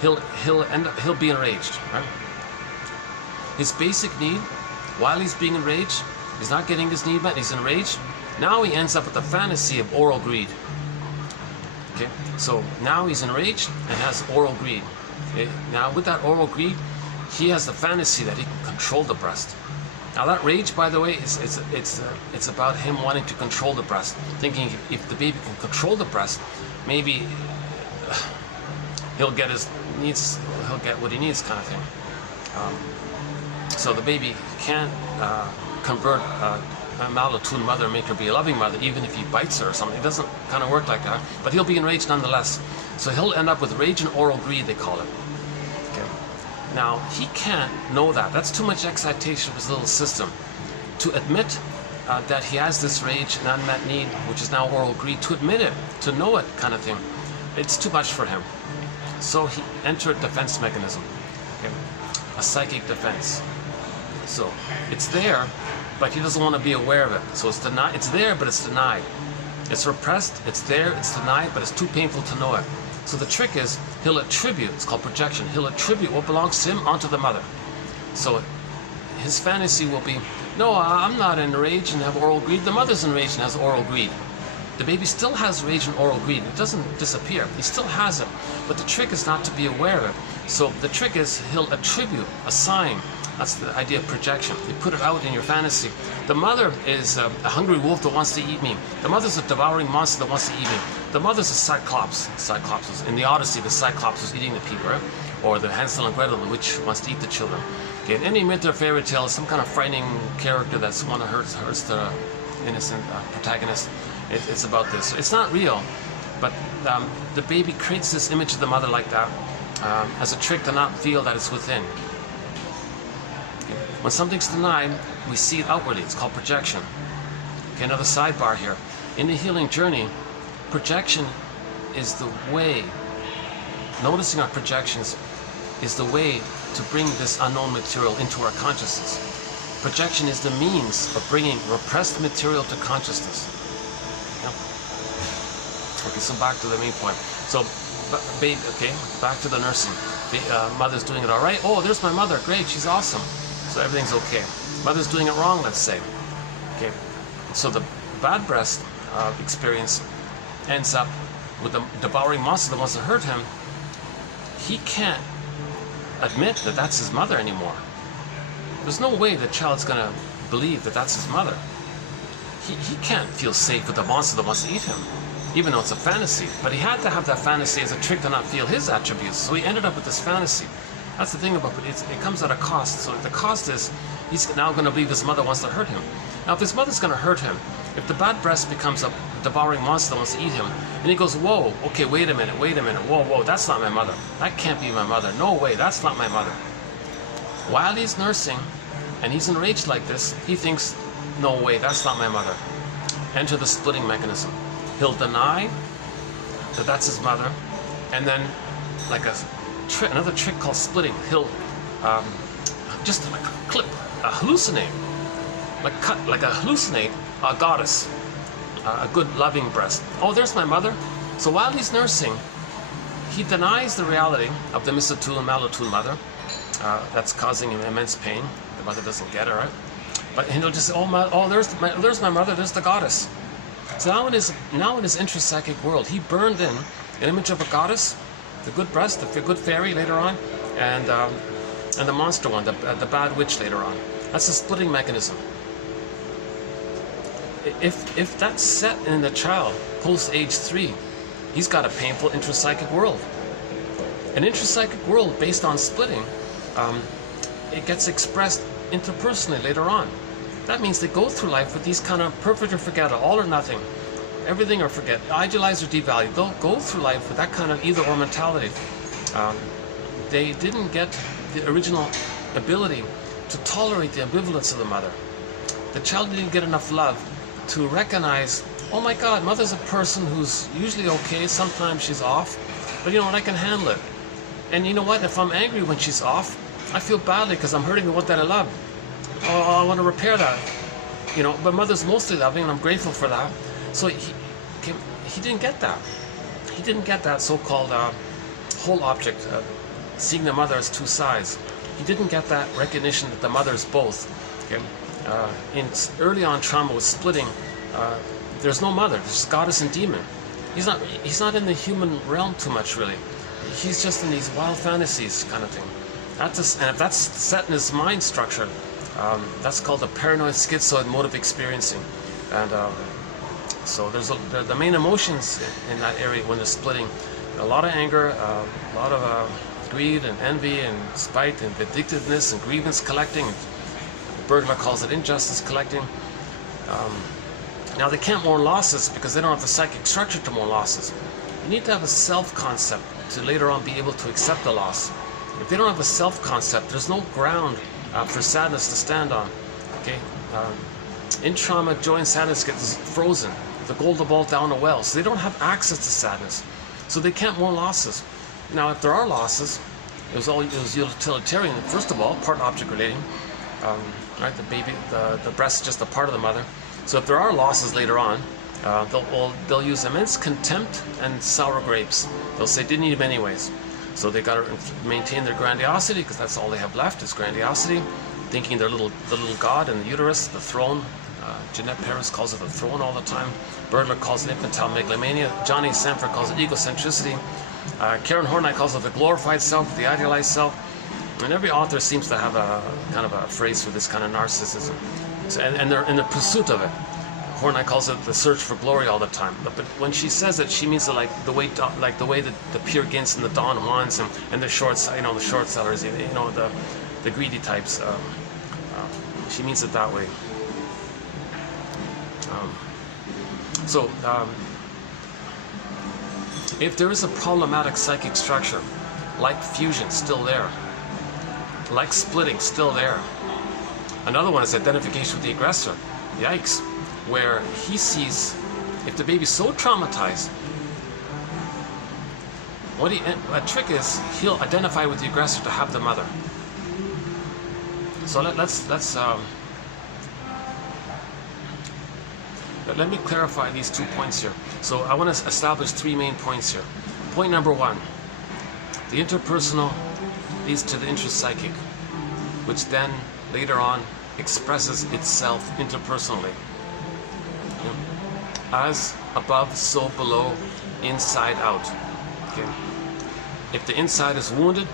he'll be enraged, right? His basic need, while he's being enraged, he's not getting his need met, he's enraged. Now he ends up with the fantasy of oral greed. Okay, so now he's enraged and has oral greed. Okay? Now with that oral greed, he has the fantasy that he can control the breast. Now that rage, by the way, it's about him wanting to control the breast, thinking if the baby can control the breast, maybe he'll get his needs, he'll get what he needs, kind of thing. So the baby can't convert a malatoon mother and make her be a loving mother, even if he bites her or something. It doesn't kind of work like that. But he'll be enraged nonetheless. So he'll end up with rage and oral greed, they call it. Okay. Now, he can't know that. That's too much excitation of his little system. To admit that he has this rage and unmet need, which is now oral greed, to admit it, to know it kind of thing, it's too much for him. So he entered defense mechanism, okay? A psychic defense. So it's there, but he doesn't want to be aware of it. So it's denied. It's there, but it's denied. It's repressed. It's there. It's denied, but it's too painful to know it. So the trick is he'll attribute. It's called projection. He'll attribute what belongs to him onto the mother. So his fantasy will be, no, I'm not enraged and have oral greed. The mother's enraged and has oral greed. The baby still has rage and oral greed. It doesn't disappear. He still has it. But the trick is not to be aware of it. So the trick is he'll attribute, assign. That's the idea of projection. You put it out in your fantasy. The mother is a hungry wolf that wants to eat me. The mother's a devouring monster that wants to eat me. The mother's a cyclops. Cyclops is, in the Odyssey, the cyclops is eating the people, right? Or the Hansel and Gretel, the witch wants to eat the children. Okay, in any myth or fairy tale, some kind of frightening character that's one that hurts the innocent protagonist. It's about this. It's not real, but the baby creates this image of the mother like that as a trick to not feel that it's within. Okay. When something's denied, we see it outwardly. It's called projection. Okay, another sidebar here. In the healing journey, projection is the way, noticing our projections is the way to bring this unknown material into our consciousness. Projection is the means of bringing repressed material to consciousness. Okay, so back to the main point. So, babe, okay, back to the nursing. The mother's doing it all right. Oh, there's my mother. Great, she's awesome. So everything's okay. Mother's doing it wrong, let's say. Okay, so the bad breast experience ends up with the devouring monster that wants to hurt him. He can't admit that that's his mother anymore. There's no way the child's going to believe that that's his mother. He can't feel safe with the monster that wants to eat him, even though it's a fantasy. But he had to have that fantasy as a trick to not feel his attributes. So he ended up with this fantasy. That's the thing about it. It comes at a cost. So the cost is he's now going to believe his mother wants to hurt him. Now, if his mother's going to hurt him, if the bad breast becomes a devouring monster that wants to eat him, and he goes, whoa, okay, wait a minute, whoa, that's not my mother. That can't be my mother. No way, that's not my mother. While he's nursing, and he's enraged like this, he thinks, no way, that's not my mother. Enter the splitting mechanism. He'll deny that that's his mother, and then, like another trick called splitting, he'll just like hallucinate, hallucinate a goddess, a good loving breast. Oh, there's my mother. So while he's nursing, he denies the reality of the misatoon and malatoon mother. That's causing him immense pain. The mother doesn't get it, right? But he'll just say, oh, there's my mother, there's the goddess. So now in his intrapsychic world, he burned in an image of a goddess, the good breast, the good fairy later on, and the monster one, the bad witch later on. That's a splitting mechanism. If that's set in the child post age 3, he's got a painful intrapsychic world. An intrapsychic world based on splitting, it gets expressed interpersonally later on. That means they go through life with these kind of perfect or forget, all or nothing, everything or forget, idealize or devalue. They'll go through life with that kind of either or mentality. They didn't get the original ability to tolerate the ambivalence of the mother. The child didn't get enough love to recognize, oh my God, mother's a person who's usually okay, sometimes she's off, but you know what, I can handle it. And you know what, if I'm angry when she's off, I feel badly because I'm hurting the one that I love. Oh, I want to repair that. You know, but mother's mostly loving and I'm grateful for that. So he didn't get that. He didn't get that so-called whole object, seeing the mother as two sides. He didn't get that recognition that the mother is both. Okay? In early on trauma with splitting, there's no mother. There's goddess and demon. He's not in the human realm too much, really. He's just in these wild fantasies kind of thing. And if that's set in his mind structure, that's called the paranoid schizoid mode of experiencing. And so there's the main emotions in that area when they're splitting. A lot of anger, a lot of greed and envy and spite and vindictiveness and grievance collecting. The burglar calls it injustice collecting. Now they can't mourn losses because they don't have the psychic structure to mourn losses. You need to have a self-concept to later on be able to accept the loss. If they don't have a self-concept, there's no ground for sadness to stand on. Okay, in trauma, joy and sadness gets frozen. The golden ball down a well, so they don't have access to sadness. So they can't mourn losses. Now, if there are losses, it was utilitarian. First of all, part object relating. Right, the baby, the breast is just a part of the mother. So if there are losses later on, they'll use immense contempt and sour grapes. They'll say didn't need them anyways. So they got to maintain their grandiosity because that's all they have left is grandiosity, thinking they're the little god in the uterus, the throne. Jeanette Paris calls it the throne all the time. Berdler calls it infantile megalomania. Johnny Sanford calls it egocentricity. Karen Horney calls it the glorified self, the idealized self. And every author seems to have a kind of a phrase for this kind of narcissism. So, and they're in the pursuit of it. Horney calls it the search for glory all the time. But when she says it, she means it like the way that the Peer Gynt's and the Don Juans and the shorts, the short sellers, the greedy types. She means it that way. If there is a problematic psychic structure, like fusion, still there, like splitting, still there. Another one is identification with the aggressor. Yikes. Where he sees, if the baby's so traumatized, a trick is he'll identify with the aggressor to have the mother. So let me clarify these 2 points here. So I want to establish 3 main points here. Point number 1, the interpersonal leads to the intrapsychic, which then later on expresses itself interpersonally. As above, so below, inside out. Okay. If the inside is wounded,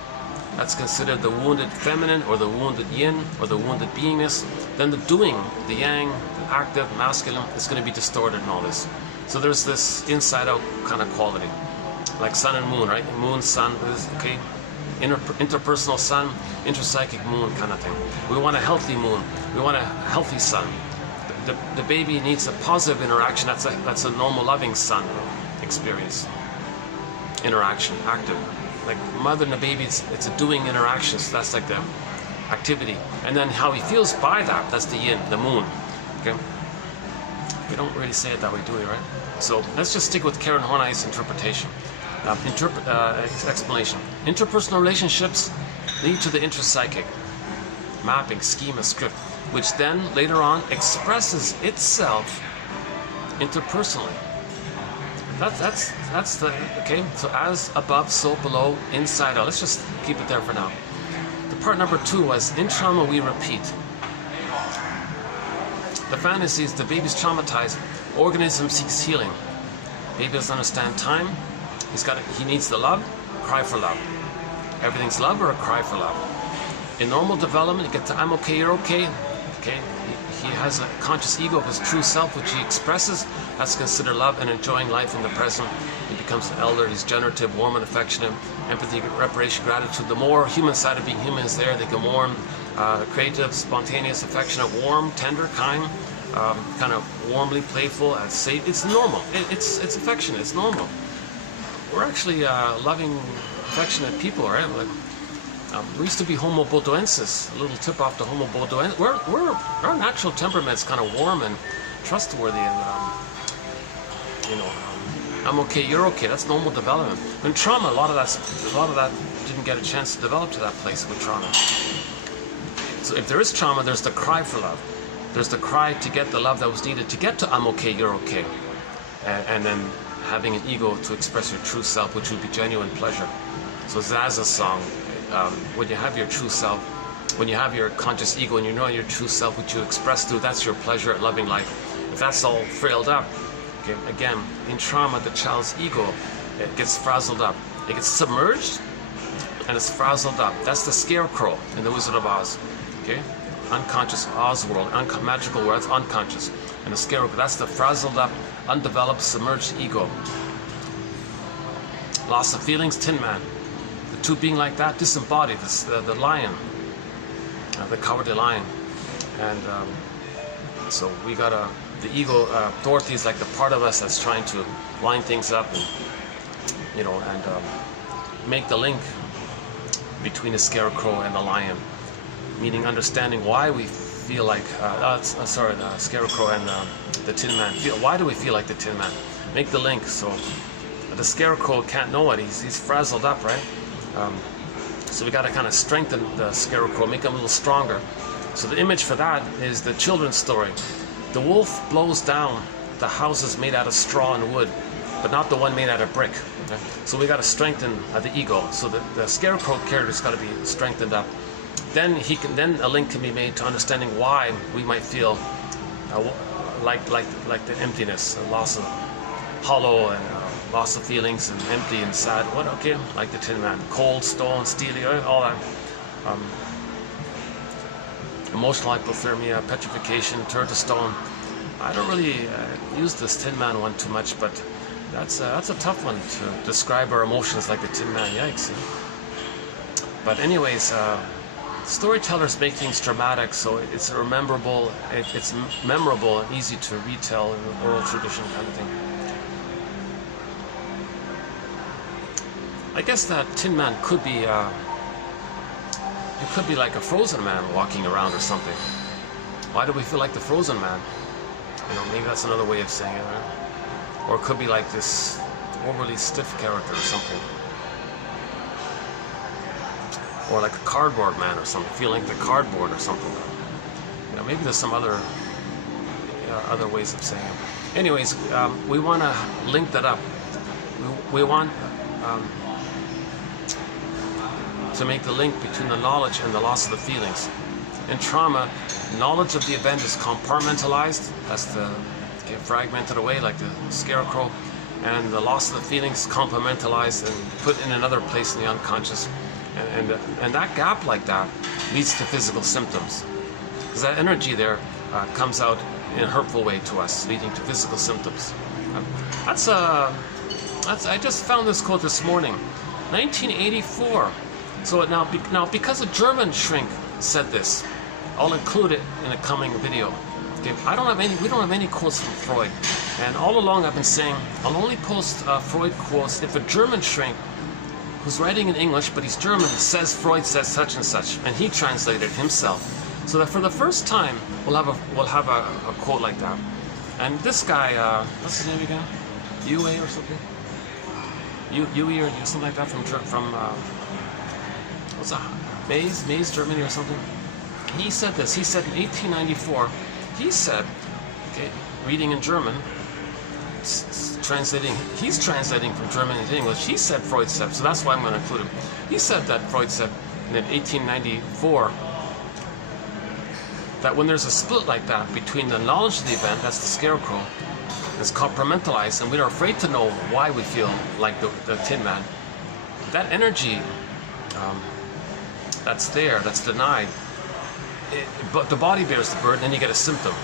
that's considered the wounded feminine or the wounded yin or the wounded beingness. Then the doing, the yang, the active, masculine, is going to be distorted in all this. So there's this inside out kind of quality. Like sun and moon, right? Moon, sun, okay? Interpersonal sun, intrapsychic moon kind of thing. We want a healthy moon. We want a healthy sun. The baby needs a positive interaction. That's a normal loving sun experience. Interaction, active. Like mother and the baby, it's a doing interaction. So that's like the activity. And then how he feels by that, that's the yin, the moon. Okay. We don't really say it that way, do we, right? So let's just stick with Karen Horney's interpretation. Explanation. Interpersonal relationships lead to the intrapsychic mapping, schema, script, which then later on expresses itself interpersonally. That's the okay. So as above, so below, inside out. Let's just keep it there for now. The part number 2 was in trauma we repeat. The fantasies, the baby's traumatized, organism seeks healing. Baby doesn't understand time. He needs the love, cry for love. Everything's love or a cry for love. In normal development, you get to I'm okay, you're okay. Okay, he has a conscious ego of his true self, which he expresses. That's considered love and enjoying life in the present. He becomes an elder. He's generative, warm and affectionate. Empathy, reparation, gratitude. The more human side of being human is there, they can warm, creative, spontaneous, affectionate, warm, tender, kind, kind of warmly playful. It's normal. It's affectionate. It's normal. We're actually loving, affectionate people, right? Like, we used to be Homo bodoensis. A little tip off to Homo bodoensis. Our natural temperament's kind of warm and trustworthy, and I'm okay, you're okay. That's normal development. In trauma, a lot of that didn't get a chance to develop to that place with trauma. So if there is trauma, there's the cry for love. There's the cry to get the love that was needed to get to I'm okay, you're okay, and then having an ego to express your true self, which would be genuine pleasure. So Zaza's song. When you have your true self, when you have your conscious ego and you know your true self, which you express through, that's your pleasure at loving life. If that's all frailed up, okay, again, in trauma, the child's ego, it gets frazzled up. It gets submerged and it's frazzled up. That's the scarecrow in The Wizard of Oz, okay? Unconscious Oz world, magical world, it's unconscious. And the scarecrow, that's the frazzled up, undeveloped, submerged ego. Loss of feelings, Tin Man. The to being like that, disembodied, the lion, the cowardly lion. And so we got the ego, Dorothy's like the part of us that's trying to line things up and, you know, and make the link between the scarecrow and the lion, meaning understanding why we feel like, sorry, the scarecrow and the Tin Man. Why do we feel like the Tin Man? Make the link. So the scarecrow can't know it. He's frazzled up, right? So we got to kind of strengthen the scarecrow, make him a little stronger. So the image for that is the children's story. The wolf blows down the houses made out of straw and wood, but not the one made out of brick. Okay? So we got to strengthen the ego. So the scarecrow character's got to be strengthened up. Then a link can be made to understanding why we might feel like the emptiness, a loss of hollow and loss of feelings and empty and sad. What? Okay, like the Tin Man, cold, stone, steely, all that. Emotional hypothermia, petrification, turned to stone. I don't really use this Tin Man one too much, but that's a tough one to describe our emotions like the Tin Man. Yikes. But anyways, storytellers make things dramatic, so it's rememberable, it's memorable and easy to retell in the oral tradition kind of thing. I guess that Tin Man could be, it could be like a frozen man walking around or something. Why do we feel like the frozen man? You know, maybe that's another way of saying it, right? Or it could be like this overly stiff character or something. Or like a cardboard man or something, feel like the cardboard or something. You know, maybe there's some other ways of saying it. Anyways, we want to link that up. We want to make the link between the knowledge and the loss of the feelings. In trauma, knowledge of the event is compartmentalized, that's the fragmented away like the scarecrow, and the loss of the feelings compartmentalized and put in another place in the unconscious. And that gap like that leads to physical symptoms, because that energy there comes out in a hurtful way to us, leading to physical symptoms. I just found this quote this morning, 1984. So now because a German shrink said this, I'll include it in a coming video. Okay, we don't have any quotes from Freud, and all along I've been saying I'll only post Freud quotes if a German shrink who's writing in English but he's German says Freud says such and such, and he translated it himself. So that for the first time we'll have a quote like that. And this guy, what's his name again? UA or something? UE or something like that from what's that? Maze, Germany or something. He said this. He said in 1894. He said, okay, reading in German, he's translating from German into English. He said Freud said, so that's why I'm going to include him. He said that Freud said in 1894 that when there's a split like that between the knowledge of the event, that's the scarecrow, it's compartmentalized, and we're afraid to know why we feel like the Tin Man, that energy that's there, that's denied, but the body bears the burden, and you get a symptom.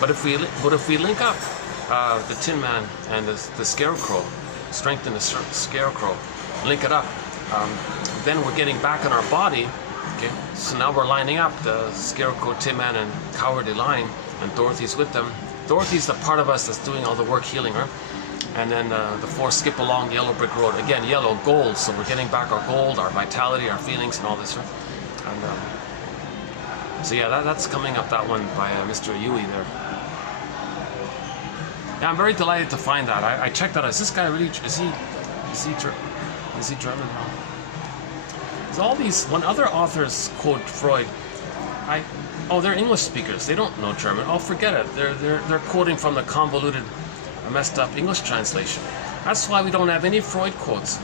But if we link up the Tin Man and the scarecrow, strengthen the scarecrow, link it up, then we're getting back in our body. Okay, so now we're lining up the scarecrow, Tin Man, and cowardly lion, and Dorothy's with them. Dorothy's the part of us that's doing all the work healing her. And then the four skip along the yellow brick road. Again, yellow, gold, so we're getting back our gold, our vitality, our feelings, and all this. Right? And so yeah, that's coming up, that one by Mr. Yui there. Yeah, I'm very delighted to find that. I checked that out. Is this guy really, is he German? So all these, when other authors quote Freud, they're English speakers. They don't know German. Oh, forget it. They're quoting from the convoluted, messed up English translation. That's why we don't have any Freud quotes,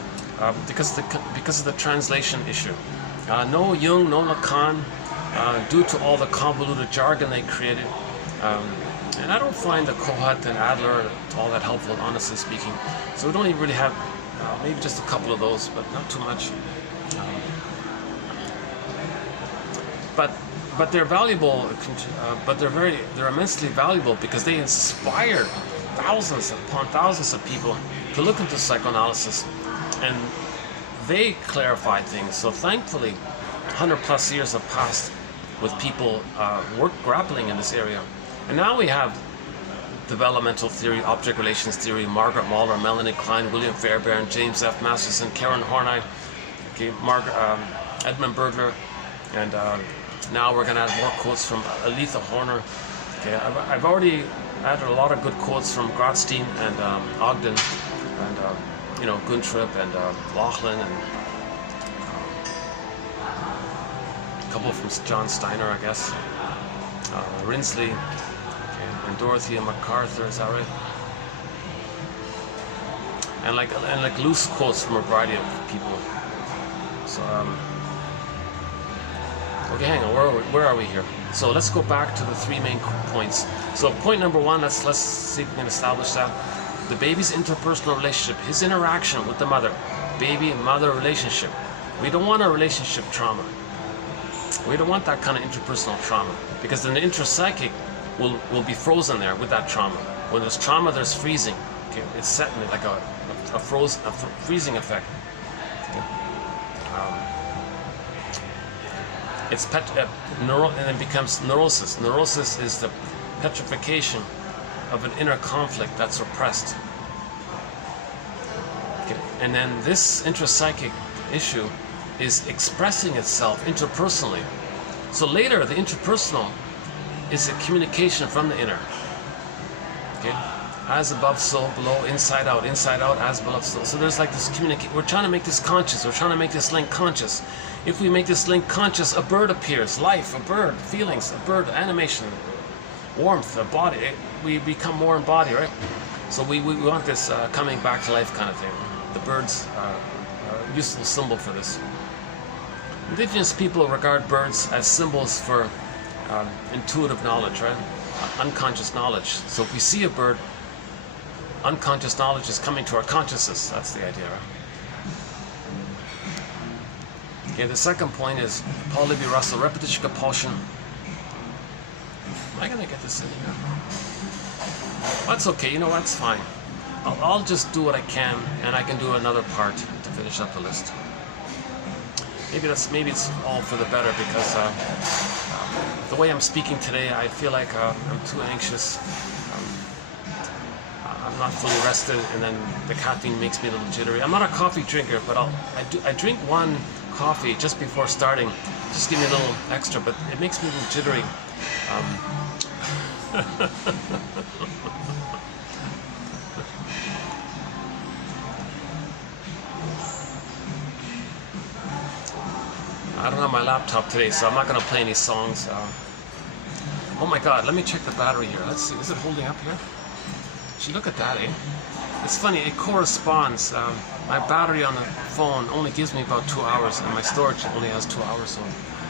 because of the translation issue. No Jung, no Lacan, due to all the convoluted jargon they created. And I don't find the Kohut and Adler all that helpful, honestly speaking. So we don't even really have, maybe just a couple of those, but not too much. But they're valuable, but they're immensely valuable because they inspired thousands upon thousands of people to look into psychoanalysis, and they clarified things. So thankfully, 100 plus years have passed with people grappling in this area. And now we have developmental theory, object relations theory, Margaret Mahler, Melanie Klein, William Fairbairn, James F. Masterson, Karen Horney, okay, Edmund Bergler, and now we're going to add more quotes from Aletha Horner. Okay, I've already added a lot of good quotes from Grotstein and Ogden, and you know, Guntrip and Laughlin, and a couple from John Steiner, I guess, Rinsley, okay, and Dorothea MacArthur, is that right? And like loose quotes from a variety of people. So okay, hang on, where are we here? So let's go back to the three main points. So point number one, let's see if we can establish that. The baby's interpersonal relationship, his interaction with the mother, baby-mother relationship. We don't want a relationship trauma. We don't want that kind of interpersonal trauma, because then the intrapsychic will be frozen there with that trauma. When there's trauma, there's freezing. Okay? It's set in like a freezing effect. Okay? It's and it becomes neurosis. Neurosis is the petrification of an inner conflict that's repressed. Okay. And then this intrapsychic issue is expressing itself interpersonally. So later, the interpersonal is a communication from the inner. Okay? As above, so below, inside out, as above, so. So there's like this communication. We're trying to make this conscious. We're trying to make this link conscious. If we make this link conscious, a bird appears. Life, a bird, feelings, a bird, animation, warmth, a body. We become more embodied, right? So we want this coming back to life kind of thing. The bird's a useful symbol for this. Indigenous people regard birds as symbols for intuitive knowledge, right? Unconscious knowledge. So if we see a bird, unconscious knowledge is coming to our consciousness. That's the idea, right? Okay, the second point is Paul Libby Russell, repetition compulsion. Am I going to get this in here? That's okay, you know, that's fine. I'll just do what I can, and I can do another part to finish up the list. Maybe it's all for the better, because the way I'm speaking today, I feel like I'm too anxious. I'm not fully rested, and then the caffeine makes me a little jittery. I'm not a coffee drinker, but I drink one coffee just before starting, just give me a little extra, but it makes me a little jittery. I don't have my laptop today, so I'm not going to play any songs. Oh my god, let me check the battery here. Let's see, is it holding up here? Gee, look at that, eh? It's funny, it corresponds. My battery on the phone only gives me about 2 hours, and my storage only has 2 hours, so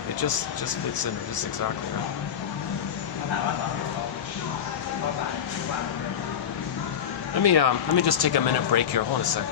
it just fits in just exactly, right? Let me just take a minute break here. Hold on a sec.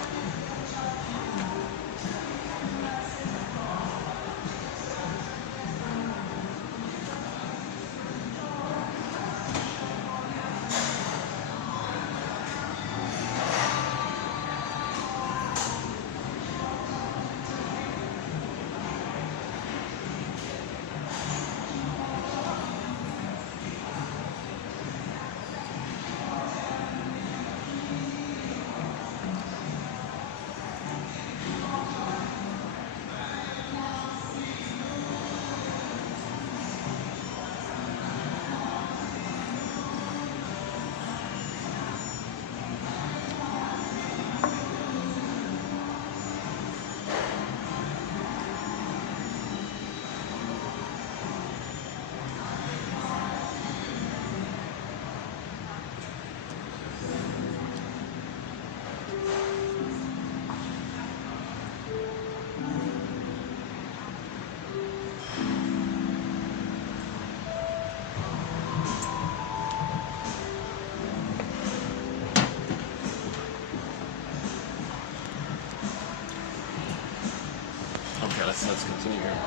Let's continue here.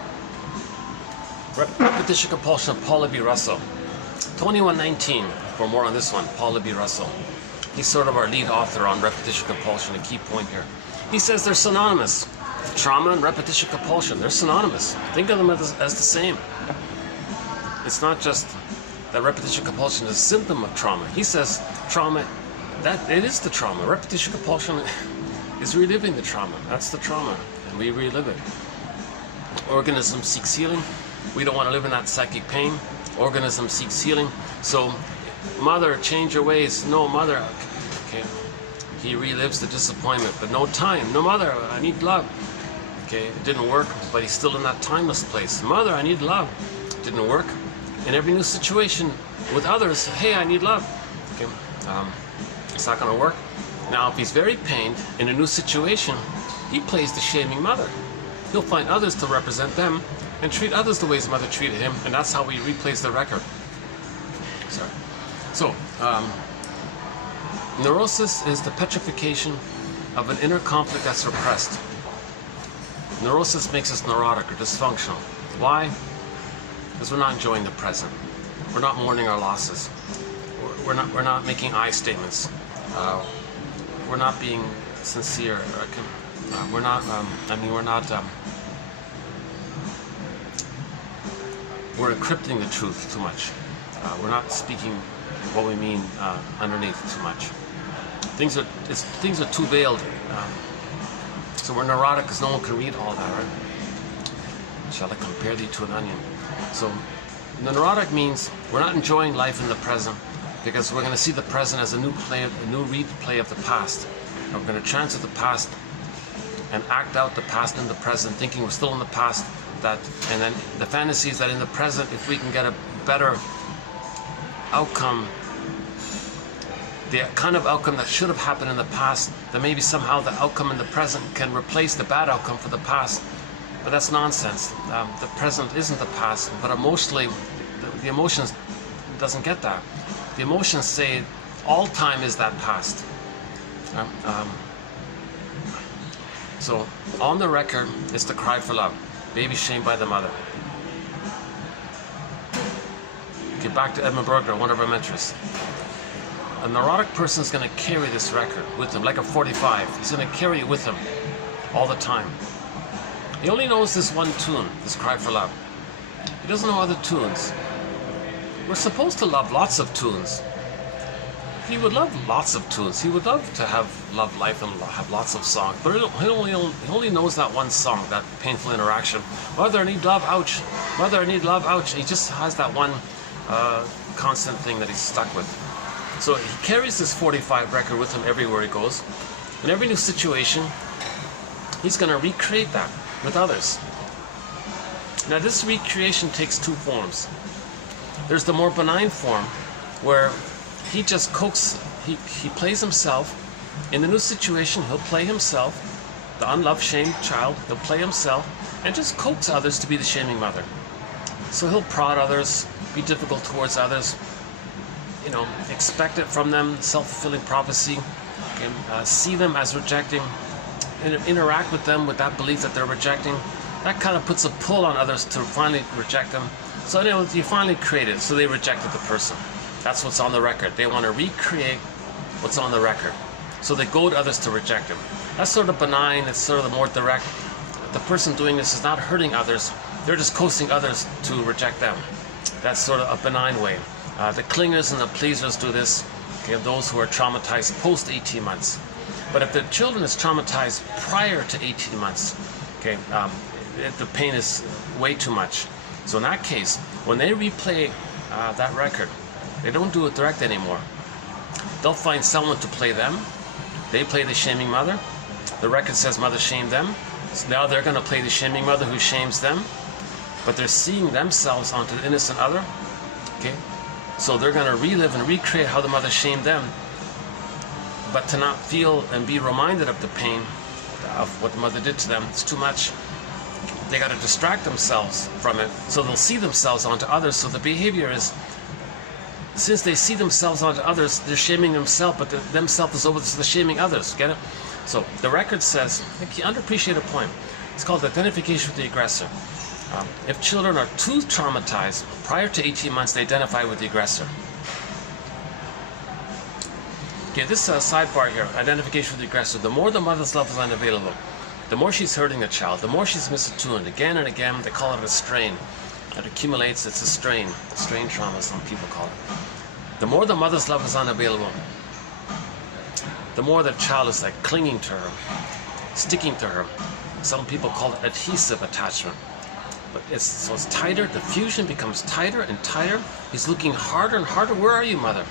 Repetition compulsion of Paul Libby Russell. 2119 for more on this one. Paul Libby Russell. He's sort of our lead author on repetition compulsion, a key point here. He says they're synonymous. Trauma and repetition compulsion, they're synonymous. Think of them as the same. It's not just that repetition compulsion is a symptom of trauma. He says trauma, that it is the trauma. Repetition compulsion is reliving the trauma. That's the trauma, and we relive it. Organism seeks healing. We don't want to live in that psychic pain. Organism seeks healing. So, mother, change your ways. No, mother. Okay. He relives the disappointment, but no time. No, mother, I need love. Okay, it didn't work, but he's still in that timeless place. Mother, I need love. Didn't work. In every new situation with others, hey, I need love. Okay, it's not going to work. Now, if he's very pained in a new situation, he plays the shaming mother. He'll find others to represent them and treat others the way his mother treated him, and that's how he replays the record. Sorry. So, neurosis is the petrification of an inner conflict that's repressed. Neurosis makes us neurotic or dysfunctional. Why? Because we're not enjoying the present. We're not mourning our losses. We're not making I statements. We're not being sincere. We're not. We're encrypting the truth too much. We're not speaking what we mean underneath too much. Things are too veiled. So we're neurotic because no one can read all that, right? Shall I compare thee to an onion? So the neurotic means we're not enjoying life in the present because we're going to see the present as a new replay of the past. And we're going to transit the past and act out the past in the present, thinking we're still in the past. And then the fantasy is that in the present, if we can get a better outcome, the kind of outcome that should have happened in the past, that maybe somehow the outcome in the present can replace the bad outcome for the past. But that's nonsense. The present isn't the past, but emotionally, the emotions doesn't get that. The emotions say all time is that past. So on the record, it's the cry for love. Baby shamed by the mother. Get back to Edmund Berger, one of our mentors. A neurotic person is going to carry this record with him, like a 45. He's going to carry it with him all the time. He only knows this one tune, this cry for love. He doesn't know other tunes. We're supposed to love lots of tunes. He would love lots of tunes. He would love to love life and have lots of songs. But he only knows that one song, that painful interaction. Mother, I need love, ouch. Mother, I need love, ouch. He just has that one constant thing that he's stuck with. So he carries this 45 record with him everywhere he goes. In every new situation, he's going to recreate that with others. Now this recreation takes two forms. There's the more benign form where he just he plays himself. In the new situation, he'll play himself, the unloved, shamed child. He'll play himself and just coax others to be the shaming mother. So he'll prod others, be difficult towards others, expect it from them, self-fulfilling prophecy, and see them as rejecting, and interact with them with that belief that they're rejecting. That kind of puts a pull on others to finally reject them. So you finally create it, so they rejected the person. That's what's on the record. They want to recreate what's on the record. So they goad others to reject him. That's sort of benign, it's sort of the more direct. The person doing this is not hurting others, they're just coaxing others to reject them. That's sort of a benign way. The clingers and the pleasers do this, those who are traumatized post 18 months. But if the children is traumatized prior to 18 months, the pain is way too much. So in that case, when they replay that record, they don't do it direct anymore. They'll find someone to play them. They play the shaming mother. The record says mother shamed them. So now they're going to play the shaming mother who shames them. But they're seeing themselves onto the innocent other. So they're going to relive and recreate how the mother shamed them. But to not feel and be reminded of the pain of what the mother did to them, it's too much. They got to distract themselves from it. So they'll see themselves onto others. So the behavior is, since they see themselves onto others, they're shaming themselves, but themselves is over to the shaming others. Get it? So the record says, underappreciate a point. It's called identification with the aggressor. If children are too traumatized, prior to 18 months, they identify with the aggressor. This sidebar here, identification with the aggressor. The more the mother's love is unavailable, The more she's hurting the child, the more she's misattuned. Again and again, they call it a strain. It accumulates, it's a strain trauma, some people call it. The more the mother's love is unavailable, the more the child is like clinging to her, sticking to her. Some people call it adhesive attachment. But it's tighter, the fusion becomes tighter and tighter. He's looking harder and harder. Where are you, mother?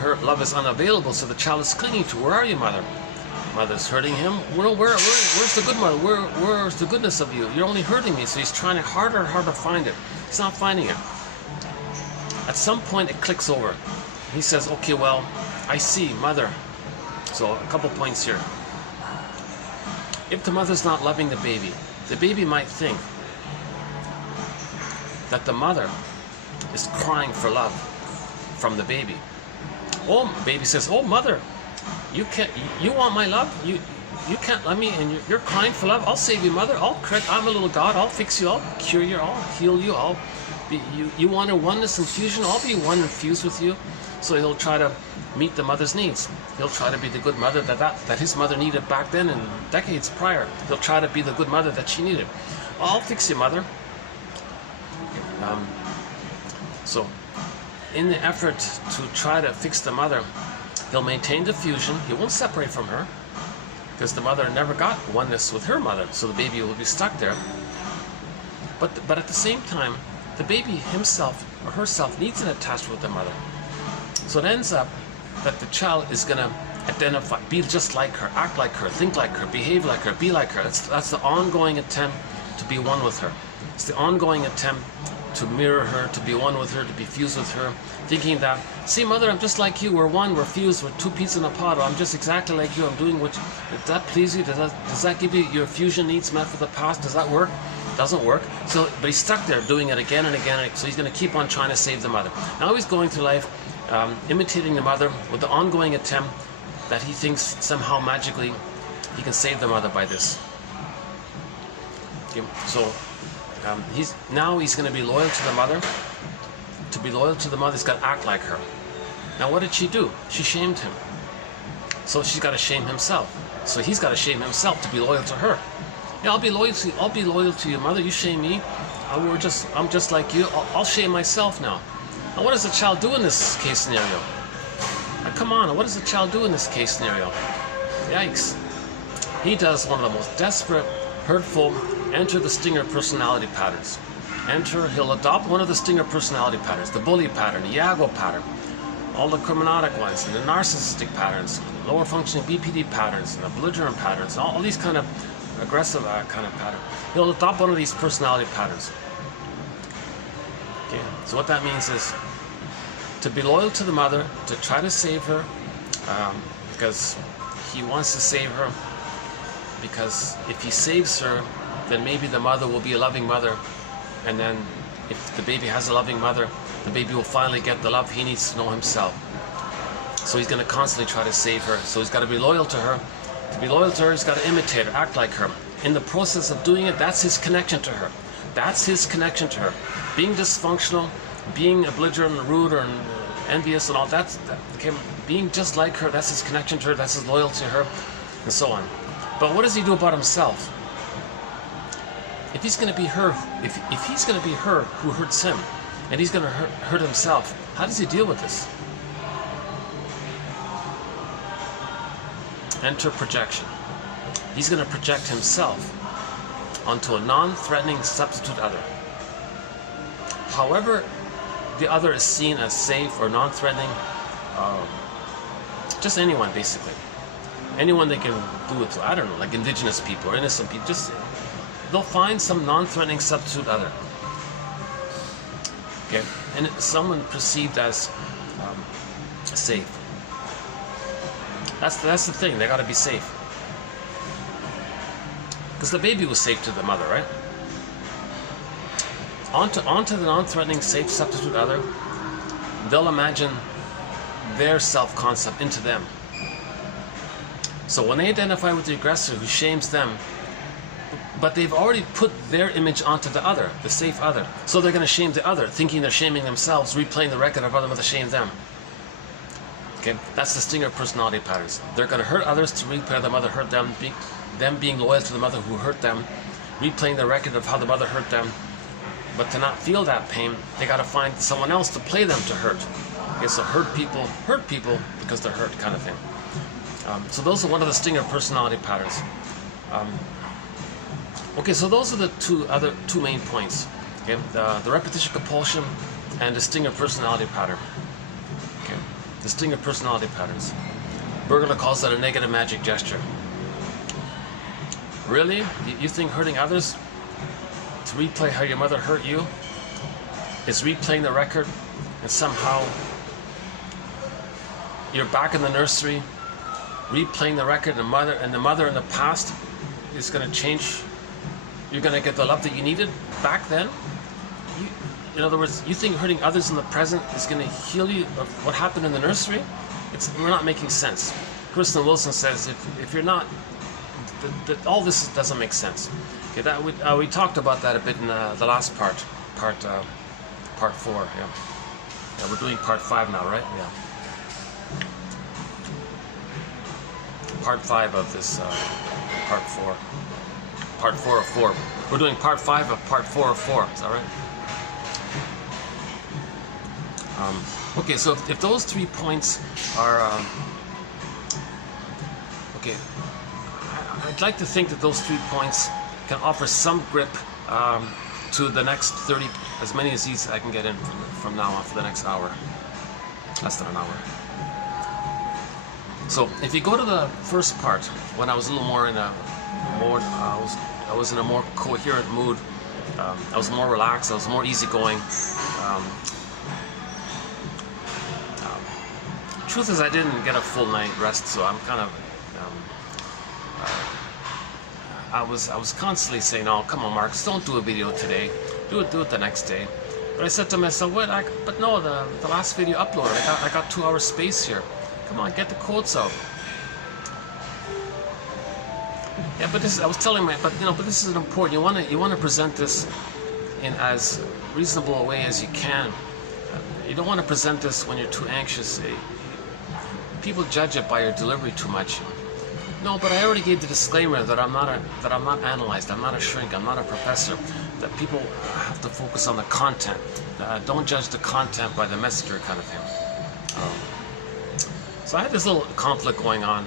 Her love is unavailable, so the child is clinging to, where are you, mother? Mother's hurting him. Where's the good mother? Where's the goodness of you? You're only hurting me. So he's trying harder and harder to find it. He's not finding it. At some point it clicks over. He says, okay, well, I see, mother. So a couple points here. If the mother's not loving the baby might think that the mother is crying for love from the baby. Oh, baby says, oh, mother, you want my love? You can't love me, and you're crying for love? I'll save you, mother. I'm a little God. I'll fix you. I'll cure you. I'll heal you. You want a oneness and fusion? I'll be one and fused with you. So he'll try to meet the mother's needs. He'll try to be the good mother that his mother needed back then and decades prior. He'll try to be the good mother that she needed. I'll fix you, mother. So in the effort to try to fix the mother, he'll maintain the fusion. He won't separate from her because the mother never got oneness with her mother, so the baby will be stuck there. But at the same time, the baby himself or herself needs an attachment with the mother. So it ends up that the child is going to identify, be just like her, act like her, think like her, behave like her, be like her. That's the ongoing attempt to be one with her. It's the ongoing attempt to mirror her, to be one with her, to be fused with her, thinking that, see, mother, I'm just like you, we're one, we're fused, we're two pieces in a pot, or I'm just exactly like you, I'm doing what, does that please you? Does that give you your fusion needs met for the past? Does that work? Doesn't work. So, but he's stuck there doing it again and again, so he's going to keep on trying to save the mother. Now he's going through life imitating the mother with the ongoing attempt that he thinks somehow magically he can save the mother by this. Okay, so he's going to be loyal to the mother. To be loyal to the mother, he's got to act like her. Now what did she do? She shamed him. So she's got to shame himself. So he's got to shame himself to be loyal to her. Yeah, I'll be loyal to you, mother. You shame me. I'm just like you. I'll shame myself now. Now, what does the child do in this case scenario? Now, come on, what does the child do in this case scenario? Yikes. He does one of the most desperate, hurtful, enter the stinger personality patterns. He'll adopt one of the stinger personality patterns, the bully pattern, the Iago pattern, all the criminalic ones, and the narcissistic patterns, lower functioning BPD patterns, and the belligerent patterns, all these kind of aggressive kind of pattern. He'll adopt one of these personality patterns. Okay, so what that means is to be loyal to the mother, to try to save her, because he wants to save her, because if he saves her, then maybe the mother will be a loving mother, and then if the baby has a loving mother, the baby will finally get the love he needs to know himself. So he's going to constantly try to save her. So he's got to be loyal to her. To be loyal to her, he's got to imitate her, act like her. In the process of doing it, that's his connection to her. That's his connection to her. Being dysfunctional, being belligerent, rude, or envious, and all that, okay, being just like her, that's his connection to her, that's his loyalty to her, and so on. But what does he do about himself? If he's going to be her, if he's going to be her who hurts him, and he's going to hurt himself, how does he deal with this? Enter projection. He's going to project himself onto a non-threatening substitute other. However the other is seen as safe or non-threatening, just anyone basically. Anyone they can do it to, I don't know, like indigenous people or innocent people, just they'll find some non-threatening substitute other. Okay, and someone perceived as safe. That's the thing, they gotta be safe. Because the baby was safe to the mother, right? Onto the non-threatening, safe substitute other, they'll imagine their self-concept into them. So when they identify with the aggressor who shames them, but they've already put their image onto the other, the safe other, so they're going to shame the other, thinking they're shaming themselves, replaying the record of other mother shamed them. Okay, that's the stinger personality patterns. They're going to hurt others to replay the mother hurt them, them being loyal to the mother who hurt them, replaying the record of how the mother hurt them, but to not feel that pain, they got to find someone else to play them to hurt. Okay, so hurt people because they're hurt, kind of thing. So those are one of the stinger personality patterns. Okay, so those are the two main points. Okay, the repetition compulsion and the stinger personality pattern. Okay, the stinger personality patterns. Bergler calls that a negative magic gesture. Really? You think hurting others to replay how your mother hurt you is replaying the record, and somehow you're back in the nursery replaying the record, and the mother in the past is going to change? You're going to get the love that you needed back then? In other words, you think hurting others in the present is going to heal you of what happened in the nursery? We're not making sense. Kristen Wilson says if you're not, all this doesn't make sense. Okay, that we talked about that a bit in the last part 4. Yeah, we're doing part 5 now, right? Yeah. Part 5 of this part 4. Part 4 of 4. We're doing part 5 of part 4 of 4. Is that right? Okay, so if those 3 points are okay, I'd like to think that those 3 points can offer some grip to the next 30, as many as these I can get in from now on for the next hour, less than an hour. So if you go to the first part, when I was a little more in a I was in a more coherent mood. I was more relaxed. I was more easygoing. Truth is, I didn't get a full night rest, so I'm kind of. I was constantly saying, "Oh, come on, Marcus, don't do a video today. Do it the next day." But I said to myself, "What? But no, the last video uploaded. I got 2 hours space here. Come on, get the quotes out." Yeah, but I was telling but this is important. You want to present this in as reasonable a way as you can. You don't want to present this when you're too anxious. People judge it by your delivery too much. No, but I already gave the disclaimer that I'm not analyzed. I'm not a shrink. I'm not a professor. That people have to focus on the content. Don't judge the content by the messenger, kind of thing. So I had this little conflict going on.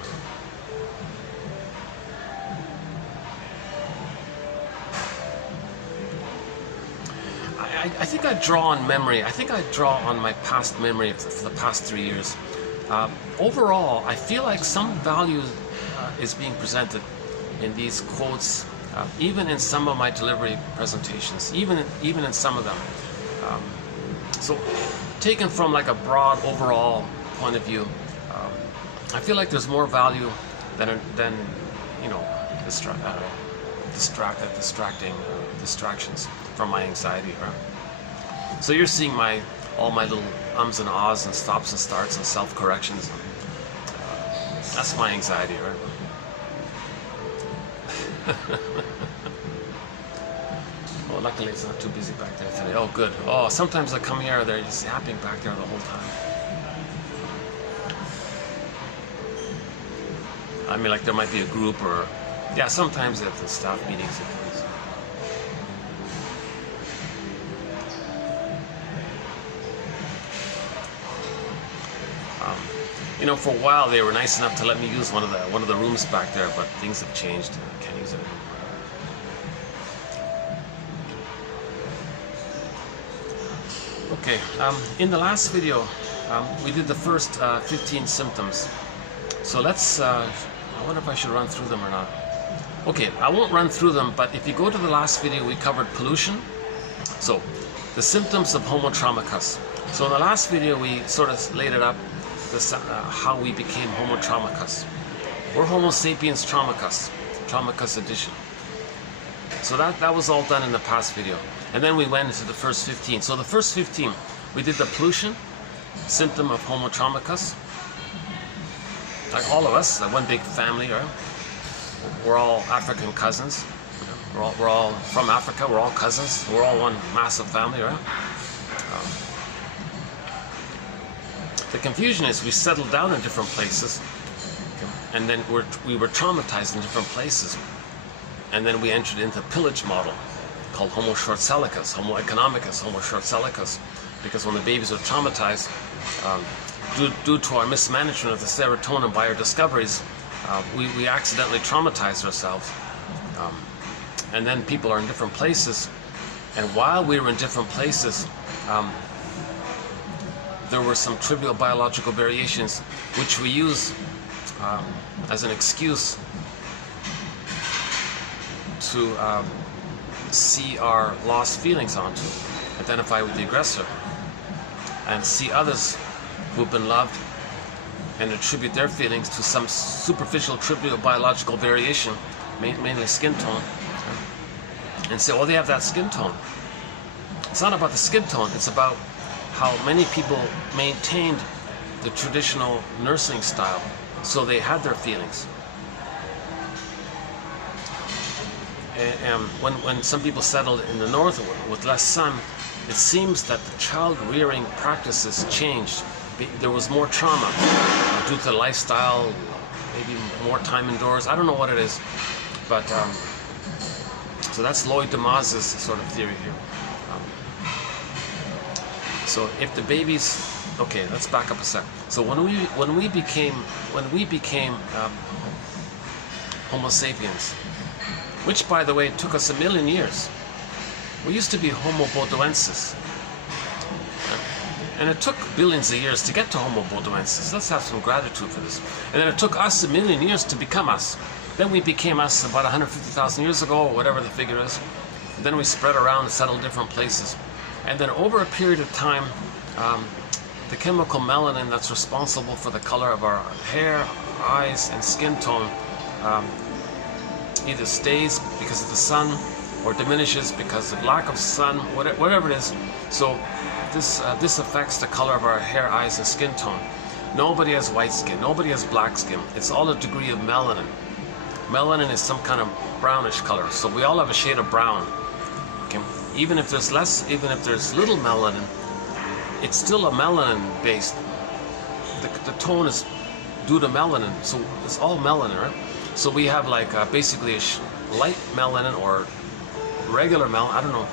I think I draw on memory. I think I draw on my past memory for the past 3 years. Overall, I feel like some value is being presented in these quotes, even in some of my delivery presentations, even in some of them. So, taken from like a broad overall point of view, I feel like there's more value than distractions from my anxiety. Right? So you're seeing all my little ums and ahs and stops and starts and self-corrections. That's my anxiety, right? Well, luckily it's not too busy back there today. Oh, good. Oh, sometimes I come here, they're just yapping back there the whole time. I mean, like there might be a group or, yeah, sometimes at the staff meetings it comes. For a while they were nice enough to let me use one of the rooms back there, but things have changed. I can't use it anymore. Okay, in the last video, we did the first 15 symptoms. So let's, I wonder if I should run through them or not. Okay, I won't run through them, but if you go to the last video, we covered pollution. So, the symptoms of homo traumacus. So in the last video, we sort of laid it up, how we became homo traumacus. We're homo sapiens traumacus edition. So that was all done in the past video. And then we went into the first 15. So the first 15, we did the pollution, symptom of homo traumacus. Like all of us, one big family, right? We're all African cousins. We're all from Africa. We're all cousins. We're all one massive family, right? The confusion is we settled down in different places, and then we were traumatized in different places. And then we entered into a pillage model called Homo short-sellicus, Homo economicus, Homo short-sellicus, because when the babies are traumatized, due to our mismanagement of the serotonin by our discoveries, we accidentally traumatize ourselves. And then people are in different places, and while we were in different places, there were some trivial biological variations which we use as an excuse to see our lost feelings onto, identify with the aggressor, and see others who've been loved and attribute their feelings to some superficial trivial biological variation, mainly skin tone, and say, oh, they have that skin tone. It's not about the skin tone, it's about how many people maintained the traditional nursing style, so they had their feelings. And when some people settled in the north with less sun, it seems that the child rearing practices changed. There was more trauma due to lifestyle, maybe more time indoors. I don't know what it is, but so that's Lloyd DeMaz's sort of theory here. So if the babies, okay, let's back up a sec. So when we became Homo sapiens, which by the way took us 1 million years. We used to be Homo bodoensis, and it took billions of years to get to Homo bodoensis. Let's have some gratitude for this. And then it took us 1 million years to become us. Then we became us about 150,000 years ago, or whatever the figure is. And then we spread around and settled different places. And then over a period of time, the chemical melanin that's responsible for the color of our hair, eyes, and skin tone either stays because of the sun or diminishes because of lack of sun, whatever it is. So this affects the color of our hair, eyes, and skin tone. Nobody has white skin, nobody has black skin. It's all a degree of melanin. Melanin is some kind of brownish color, so we all have a shade of brown. Okay? Even if there's little melanin, it's still a melanin based. The tone is due to melanin, so it's all melanin, right? So we have like basically a light melanin or regular melanin, I don't know.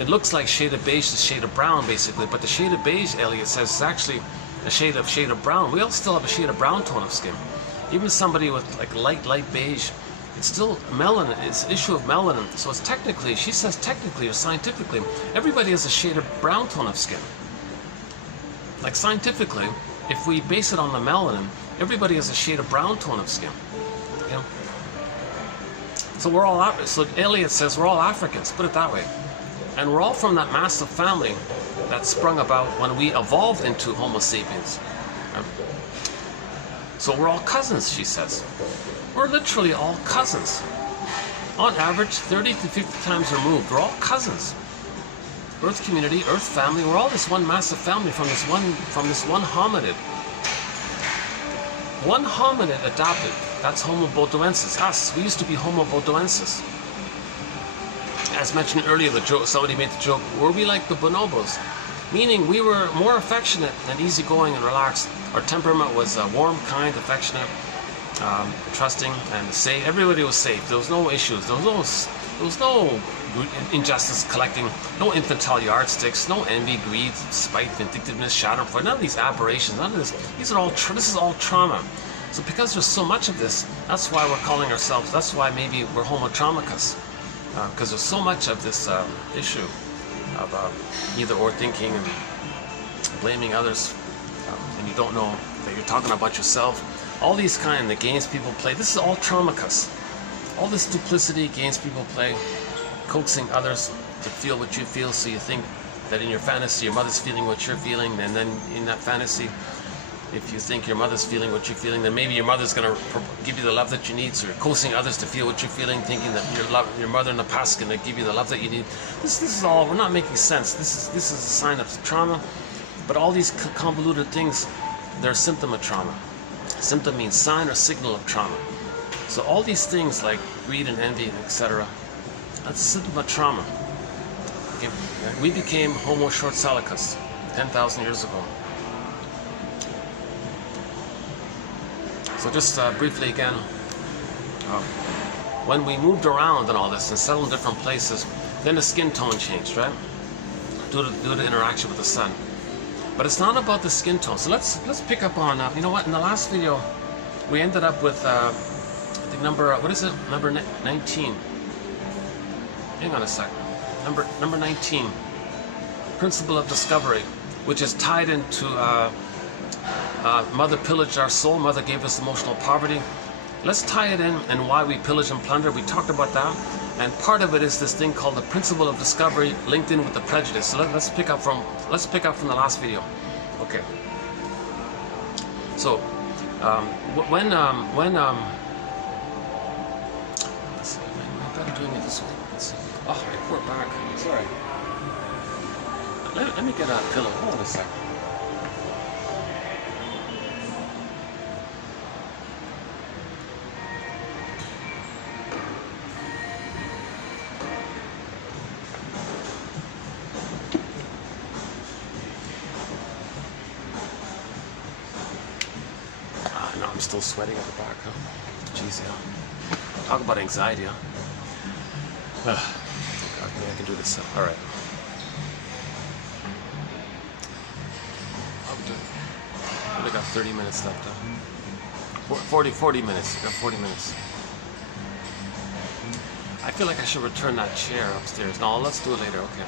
It looks like shade of beige to shade of brown basically, but the shade of beige, Elliot says, is actually a shade of brown. We all still have a shade of brown tone of skin. Even somebody with like light beige, it's still melanin. It's an issue of melanin. So it's technically, she says technically or scientifically, everybody has a shade of brown tone of skin. Like scientifically, if we base it on the melanin, everybody has a shade of brown tone of skin. You know? So we're all, so Elliot says we're all Africans, put it that way. And we're all from that massive family that sprung about when we evolved into Homo sapiens. So we're all cousins, she says. We're literally all cousins. On average, 30 to 50 times removed. We're all cousins. Earth community, Earth family, we're all this one massive family from this one hominid. One hominid adopted. That's Homo bodoensis. Us. We used to be Homo bodoensis. As mentioned earlier, the joke, somebody made the joke, were we like the bonobos? Meaning we were more affectionate and easygoing and relaxed. Our temperament was warm, kind, affectionate, trusting, and safe. Everybody was safe. There was no issues. There was no injustice collecting, no infantile yardsticks, no envy, greed, spite, vindictiveness, schadenfreude, none of these aberrations, none of this. This is all trauma. So because there's so much of this, that's why we're calling ourselves, that's why maybe we're Homo traumicus. Because there's so much of this issue of either or thinking and blaming others, and you don't know that you're talking about yourself. All these kind of the games people play, this is all traumicus. All this duplicity games people play, coaxing others to feel what you feel, so you think that in your fantasy your mother's feeling what you're feeling, and then in that fantasy, if you think your mother's feeling what you're feeling, then maybe your mother's going to give you the love that you need. So you're coaxing others to feel what you're feeling, thinking that your mother in the past is going to give you the love that you need. This is all, we're not making sense. This is a sign of trauma. But all these convoluted things, they're a symptom of trauma. Symptom means sign or signal of trauma. So all these things like greed and envy, etc., that's a symptom of trauma. Okay? We became Homo short-sellicus 10,000 years ago. So just briefly again, when we moved around and all this and settled in different places, then the skin tone changed, right? Due to interaction with the sun. But it's not about the skin tone. So let's pick up on, you know what, in the last video, we ended up with, I think number 19. Hang on a second. Number 19. Principle of discovery, which is tied into Mother pillaged our soul, Mother gave us emotional poverty. Let's tie it in and why we pillage and plunder. We talked about that. And part of it is this thing called the principle of discovery linked in with the prejudice. So let's pick up from the last video. Okay. So when let's see, I'm better doing it this way. Let's see. Oh, my poor back. Sorry. Let me get a pillow. Hold on a second. No, I'm still sweating at the back, huh? Jeez, yeah. Talk about anxiety, huh? God, maybe I can do this. All right. I got 30 minutes left. 40 minutes. Got 40 minutes. I feel like I should return that chair upstairs. No, let's do it later. Okay.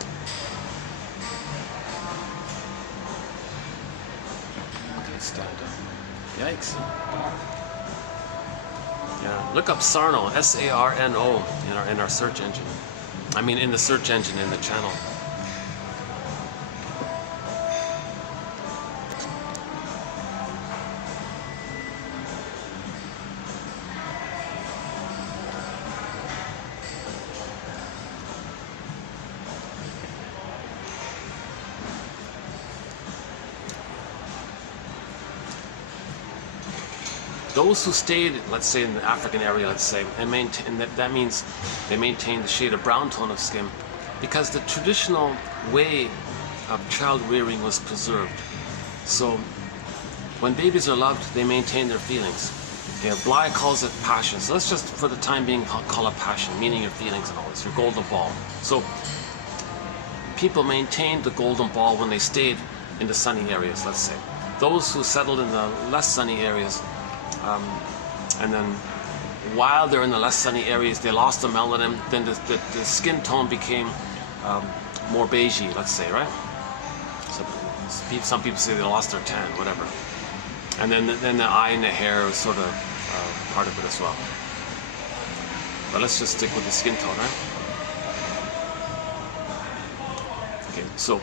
Okay, stand up. Yikes. Yeah, look up Sarno, S-A-R-N-O, in our search engine. I mean, in the search engine in the channel. Those who stayed, let's say in the African area, let's say, and that means they maintained the shade of brown tone of skin, because the traditional way of child rearing was preserved. So when babies are loved, they maintain their feelings. Okay, Bly calls it passion. So let's just, for the time being, call it passion, meaning your feelings and all this, your golden ball. So people maintained the golden ball when they stayed in the sunny areas, let's say. Those who settled in the less sunny areas, and then while they're in the less sunny areas, they lost the melanin, then the skin tone became more beigey, let's say, right? So some people say they lost their tan, whatever. And then the eye and the hair was sort of part of it as well. But let's just stick with the skin tone, right? Okay, so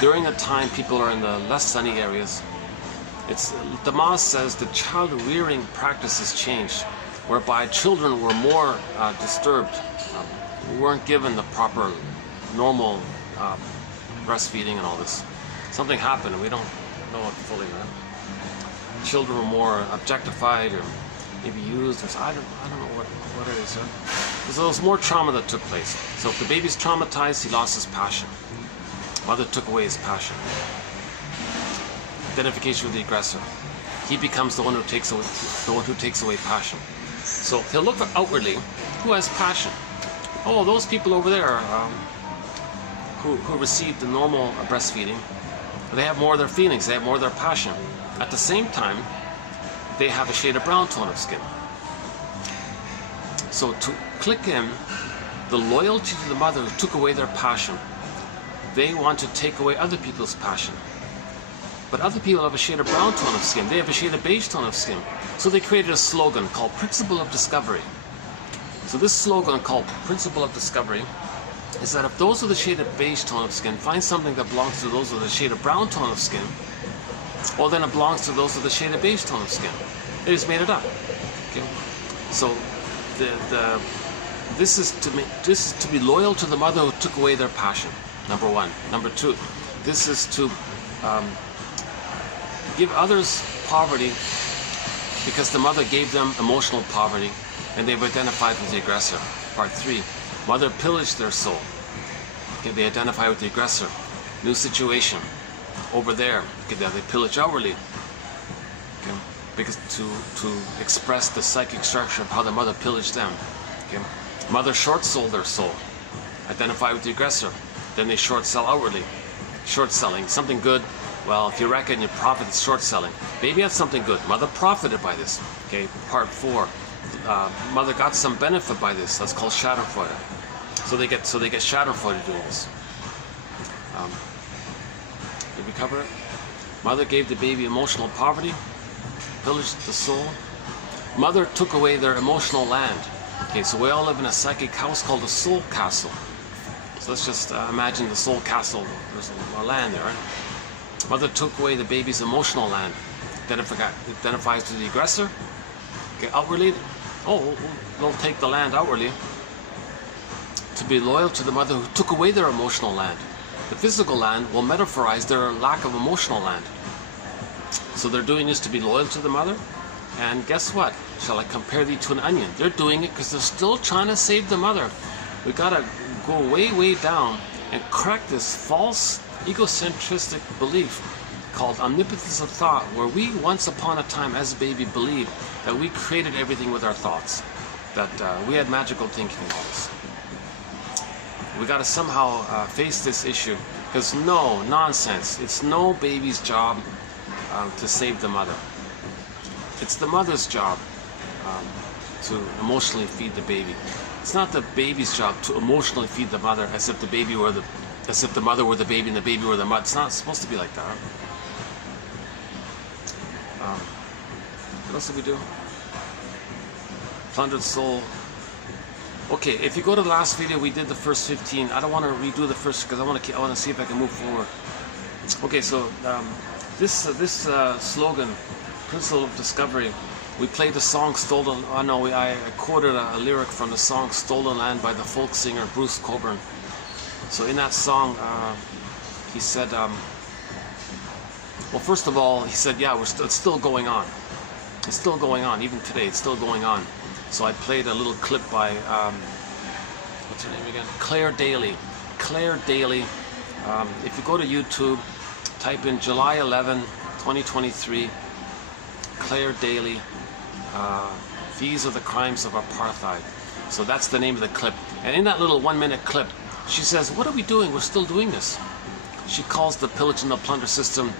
during the time people are in the less sunny areas, Dispaux says the child rearing practices changed, whereby children were more disturbed, weren't given the proper, normal breastfeeding and all this. Something happened, and we don't know it fully, right? Children were more objectified, or maybe used, or I don't know what it is, right? So there was more trauma that took place. So if the baby's traumatized, he lost his passion. Mother took away his passion. Identification with the aggressor. He becomes the one who takes away passion. So he'll look outwardly, who has passion? Oh, those people over there who received the normal breastfeeding, they have more of their feelings, they have more of their passion. At the same time, they have a shade of brown tone of skin. So to click in the loyalty to the mother who took away their passion, they want to take away other people's passion. But other people have a shade of brown tone of skin. They have a shade of beige tone of skin. So they created a slogan called Principle of Discovery. So this slogan called Principle of Discovery is that if those with a shade of beige tone of skin find something that belongs to those with a shade of brown tone of skin, well then it belongs to those with a shade of beige tone of skin. They just made it up. Okay? So this is to be loyal to the mother who took away their passion. Number one. Number two, this is to give others poverty because the mother gave them emotional poverty and they've identified with the aggressor. Part 3, mother pillaged their soul. Okay, they identify with the aggressor. New situation. Over there, okay, they pillage outwardly. Okay. because to express the psychic structure of how the mother pillaged them. Okay? Mother short sold their soul, identify with the aggressor, then they short sell outwardly. Short selling, something good. Well, if you reckon your profit is short selling, baby had something good. Mother profited by this. Okay, part 4. Mother got some benefit by this. That's called Schadenfreude. So they get Schadenfreude doing this. Did we cover it? Mother gave the baby emotional poverty, pillaged the soul. Mother took away their emotional land. Okay, so we all live in a psychic house called the soul castle. So let's just imagine the soul castle. There's a land there, right? Mother took away the baby's emotional land. Identifies to the aggressor. Okay, outwardly, they'll take the land outwardly. To be loyal to the mother who took away their emotional land. The physical land will metaphorize their lack of emotional land. So they're doing this to be loyal to the mother. And guess what? Shall I compare thee to an onion? They're doing it because they're still trying to save the mother. We gotta go way down and crack this false egocentristic belief called omnipotence of thought, where we once upon a time as a baby believed that we created everything with our thoughts, that we had magical thinking and all this. We got to somehow face this issue, because no, nonsense, it's no baby's job to save the mother. It's the mother's job to emotionally feed the baby. It's not the baby's job to emotionally feed the mother as if the mother were the baby and the baby were the mother. It's not supposed to be like that. What else did we do? Plundered soul. Okay, if you go to the last video, we did the first 15. I don't want to redo the first because I want to see if I can move forward. Okay, so this slogan, Principle of Discovery. We played the song Stolen. I quoted a lyric from the song Stolen Land by the folk singer Bruce Cockburn. So in that song, he said, well, first of all, he said, yeah, it's still going on. It's still going on, even today, it's still going on. So I played a little clip by, what's her name again? Claire Daly. Claire Daly. If you go to YouTube, type in July 11, 2023, Claire Daly. These are the crimes of apartheid. So that's the name of the clip. And in that little 1-minute clip, she says, what are we doing? We're still doing this. She calls the pillage and the plunder system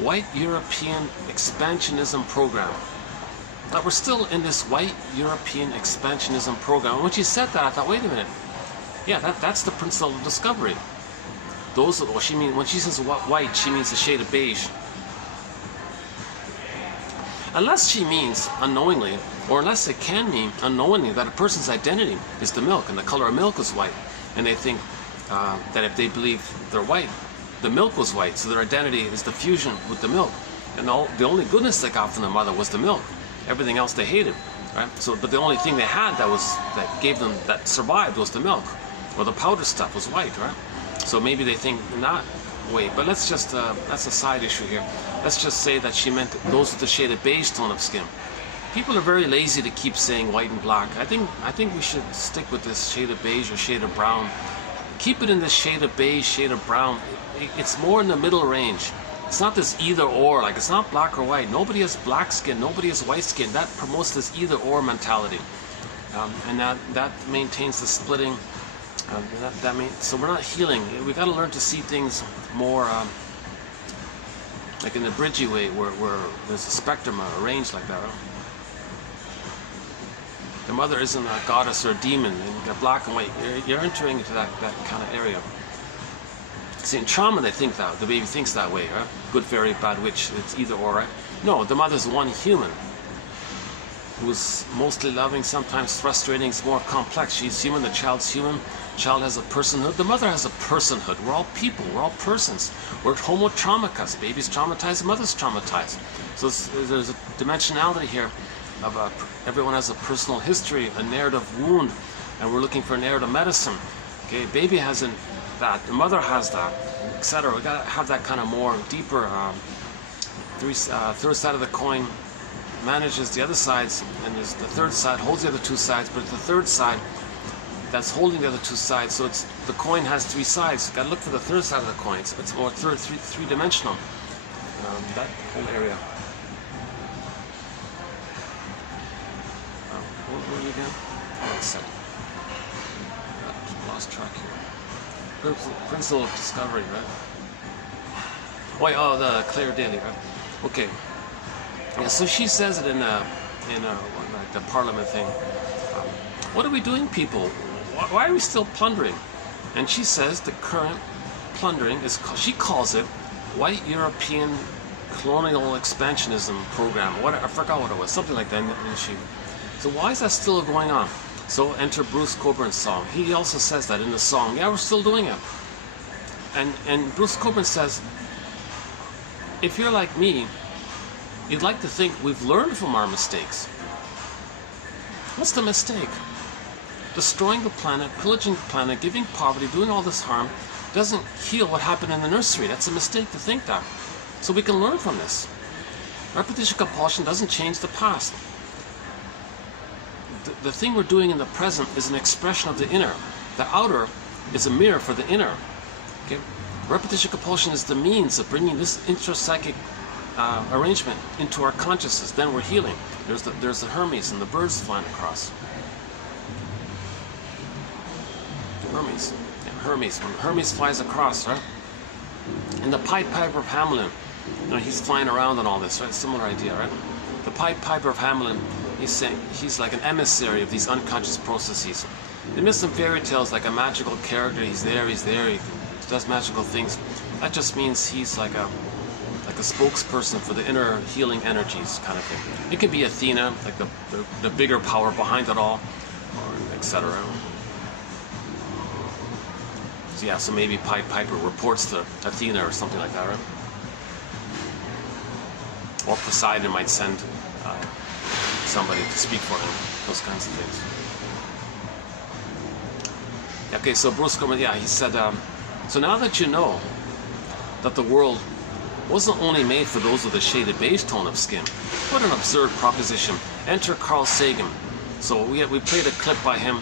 white European expansionism program. That we're still in this white European expansionism program. And when she said that, I thought, wait a minute. Yeah, that's the principle of discovery. When she says white, she means the shade of beige. Unless she means unknowingly, or unless it can mean unknowingly, that a person's identity is the milk and the color of milk is white, and they think that if they believe they're white, the milk was white, so their identity is the fusion with the milk, and the only goodness they got from the mother was the milk. Everything else they hated, right? So, but the only thing they had that survived was the milk, or the powder stuff was white, right? So maybe they think not. Wait, but let's just, that's a side issue here. Let's just say that she meant those with the shade of beige tone of skin. People are very lazy to keep saying white and black. I think we should stick with this shade of beige or shade of brown. Keep it in this shade of beige, shade of brown. It's more in the middle range. It's not this either or, like it's not black or white. Nobody has black skin, nobody has white skin. That promotes this either or mentality. And that maintains the splitting. So we're not healing. We got to learn to see things more like in the bridgy way, where there's a spectrum arranged like that. Right? The mother isn't a goddess or a demon, and you got black and white. You're entering into that kind of area. See, in trauma, they think that the baby thinks that way, right? Good fairy, bad witch. It's either or, right? No, the mother's one human, who's mostly loving, sometimes frustrating. It's more complex. She's human. The child's human. Child has a personhood. The mother has a personhood. We're all people. We're all persons. We're homo traumacus. Baby's traumatized. Mother's traumatized. So there's a dimensionality here of everyone has a personal history, a narrative wound, and we're looking for narrative medicine. Okay, baby hasn't that. The mother has that, etc. We gotta have that kind of more deeper. Third side of the coin manages the other sides, and there's the third side holds the other two sides, but it's the third side that's holding the other two sides. So it's the coin has three sides. You gotta look for the third side of the coin. So it's more three-dimensional. That whole area. again? One second. Lost track here. Principle of discovery, right? Oh, yeah, oh, the Claire Daly, right? Okay. Yeah, so she says it in like the Parliament thing. What are we doing, people? Why are we still plundering? And she says the current plundering is, she calls it, white European colonial expansionism program. What, I forgot what it was, something like that. And so why is that still going on? So enter Bruce Coburn's song. He also says that in the song. Yeah, we're still doing it. And Bruce Coburn says, if you're like me, you'd like to think we've learned from our mistakes. What's the mistake? Destroying the planet, pillaging the planet, giving poverty, doing all this harm doesn't heal what happened in the nursery. That's a mistake to think that. So we can learn from this. Repetition compulsion doesn't change the past. The thing we're doing in the present is an expression of the inner. The outer is a mirror for the inner. Okay? Repetition compulsion is the means of bringing this intrapsychic arrangement into our consciousness. Then we're healing. There's the Hermes and the birds flying across. Hermes. Yeah, Hermes. When Hermes flies across, right? And the Pied Piper of Hamelin, you know, he's flying around and all this, right? Similar idea, right? The Pied Piper of Hamelin, he's saying he's like an emissary of these unconscious processes. In myths and fairy tales, like a magical character, he's there, he does magical things. That just means he's like a spokesperson for the inner healing energies, kind of thing. It could be Athena, like the bigger power behind it all, or etc. So yeah, so maybe Pied Piper reports to Athena or something like that, right? Or Poseidon might send somebody to speak for him, those kinds of things. Okay, so Bruce Coburn, yeah, he said, so now that you know that the world wasn't only made for those with a shaded beige tone of skin, what an absurd proposition. Enter Carl Sagan. So we played a clip by him,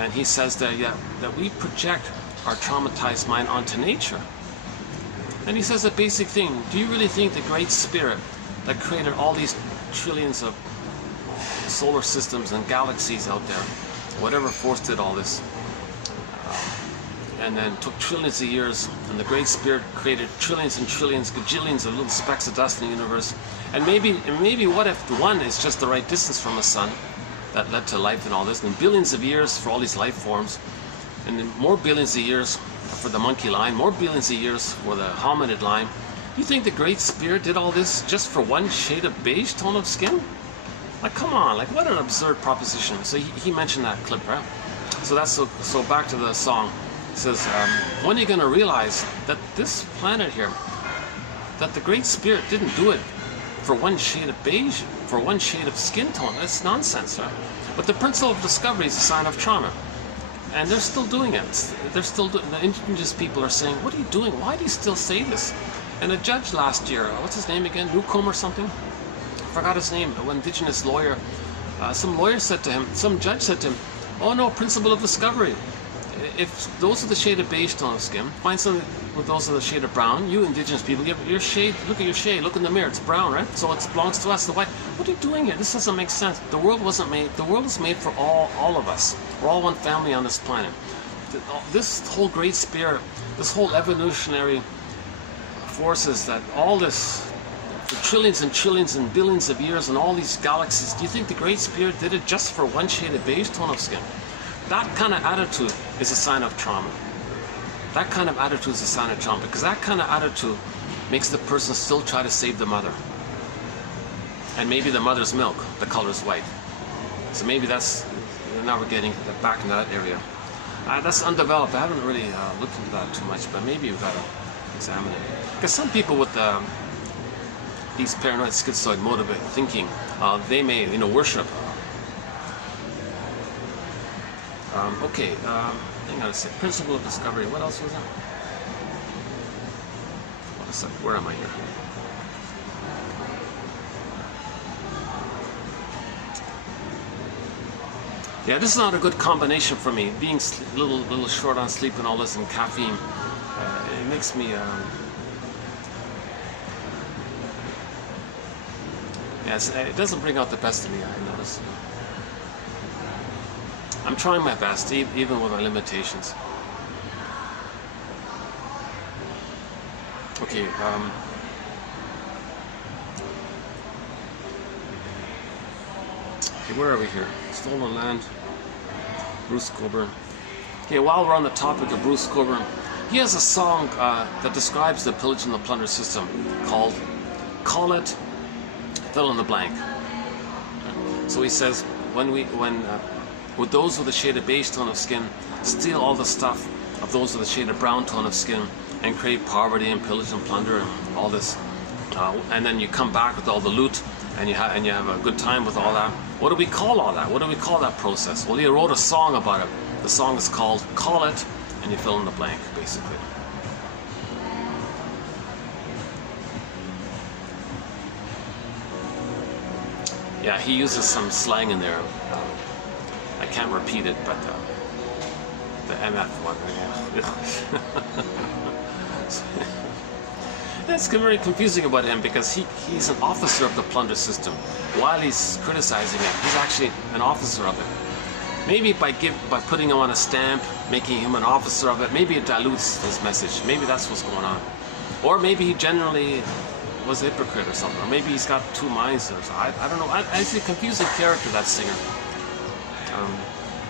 and he says that, yeah, that we project our traumatized mind onto nature. And he says a basic thing: do you really think the great spirit that created all these trillions of solar systems and galaxies out there, whatever force did all this, and then took trillions of years, and the great spirit created trillions and trillions, gajillions of little specks of dust in the universe, and maybe what if one is just the right distance from the sun that led to life and all this, and billions of years for all these life forms, and then more billions of years for the monkey line, more billions of years for the hominid line. You think the great spirit did all this just for one shade of beige tone of skin? Like, come on, like, what an absurd proposition. So he mentioned that clip, right? So that's so back to the song. It says, when are you going to realize that this planet here, that the great spirit didn't do it for one shade of beige, for one shade of skin tone? That's nonsense, right? But the principle of discovery is a sign of trauma. And they're still doing it. They're still doing. The indigenous people are saying, "What are you doing? Why do you still say this?" And a judge last year, what's his name again? Newcomb or something? I forgot his name. An indigenous lawyer. Some lawyer said to him, some judge said to him, "Oh no, principle of discovery. If those are the shade of beige tone of skin, find something with those are the shade of brown. You indigenous people, give your shade. Look at your shade. Look in the mirror. It's brown, right? So it belongs to us, the white. What are you doing here? This doesn't make sense. The world wasn't made. The world is made for all of us. We're all one family on this planet. This whole great spirit, this whole evolutionary forces, that all this, for trillions and trillions and billions of years and all these galaxies. Do you think the great spirit did it just for one shade of beige tone of skin?" That kind of attitude is a sign of trauma. That kind of attitude is a sign of trauma, because that kind of attitude makes the person still try to save the mother. And maybe the mother's milk, the color is white. So maybe that's, now we're getting back in that area. That's undeveloped. I haven't really looked into that too much, but maybe we've got to examine it. Because some people with these paranoid schizoid mode of thinking, they may, worship. Okay, hang on a sec. Principle of discovery. What else was that? What a sec. Where am I here? Yeah, this is not a good combination for me. Being a little short on sleep and all this, and caffeine, it makes me. Yes, it doesn't bring out the best in me. I notice. I'm trying my best, even with my limitations. Okay, okay, where are we here? Stolen Land, Bruce Cockburn. Okay, while we're on the topic of Bruce Cockburn, he has a song that describes the pillage and the plunder system called "Call It Fill in the Blank." So he says, with those with a shade of beige tone of skin, steal all the stuff of those with a shade of brown tone of skin, and crave poverty and pillage and plunder and all this, and then you come back with all the loot, and you have a good time with all that. What do we call all that? What do we call that process? Well, he wrote a song about it. The song is called "Call It," and you fill in the blank, basically. Yeah, he uses some slang in there. I can't repeat it, but the MF one. It's very confusing about him because he's an officer of the plunder system. While he's criticizing it, he's actually an officer of it. Maybe by putting him on a stamp, making him an officer of it, maybe it dilutes his message. Maybe that's what's going on. Or maybe he generally was a hypocrite or something. Or maybe he's got two minds or something. I don't know. It's a confusing character, that singer.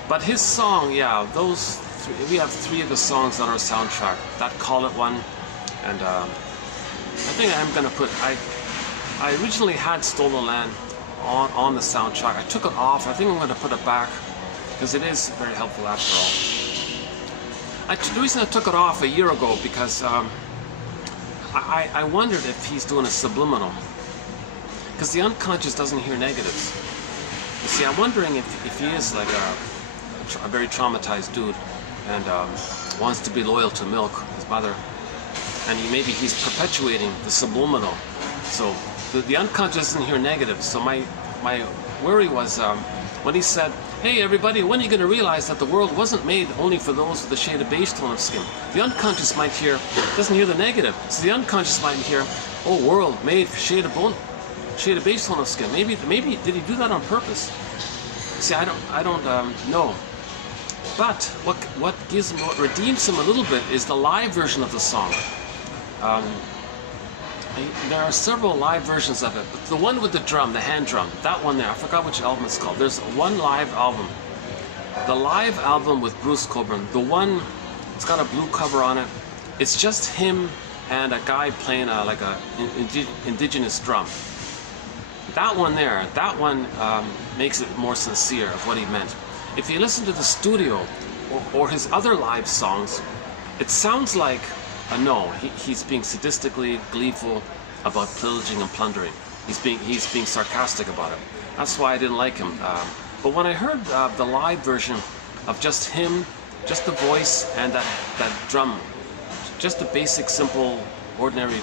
But his song, yeah, those three, we have three of the songs on our soundtrack. That "Call It" one, and I think I'm gonna put. I originally had "Stolen Land" on the soundtrack. I took it off. I think I'm gonna put it back because it is very helpful after all. The reason I took it off a year ago because I wondered if he's doing a subliminal, because the unconscious doesn't hear negatives. You see, I'm wondering if he is like a very traumatized dude and wants to be loyal to Milk, his mother, and maybe he's perpetuating the subliminal. So the unconscious doesn't hear negatives. So my worry was when he said, "Hey everybody, when are you going to realize that the world wasn't made only for those with a shade of beige tone of skin?" The unconscious doesn't hear the negative. So the unconscious might hear, "Oh, world made for shade of beige tone of skin." Maybe did he do that on purpose? See, I don't know. But what redeems him a little bit is the live version of the song. There are several live versions of it, but the one with the drum, the hand drum, that one there, I forgot which album it's called. There's one live album. The live album with Bruce Cockburn, the one, it's got a blue cover on it. It's just him and a guy playing like a indigenous drum. That one there, makes it more sincere of what he meant. If you listen to the studio or his other live songs, it sounds like no, he's being sadistically gleeful about pillaging and plundering. He's being sarcastic about it. That's why I didn't like him. But when I heard the live version of just him, just the voice and that drum, just the basic, simple, ordinary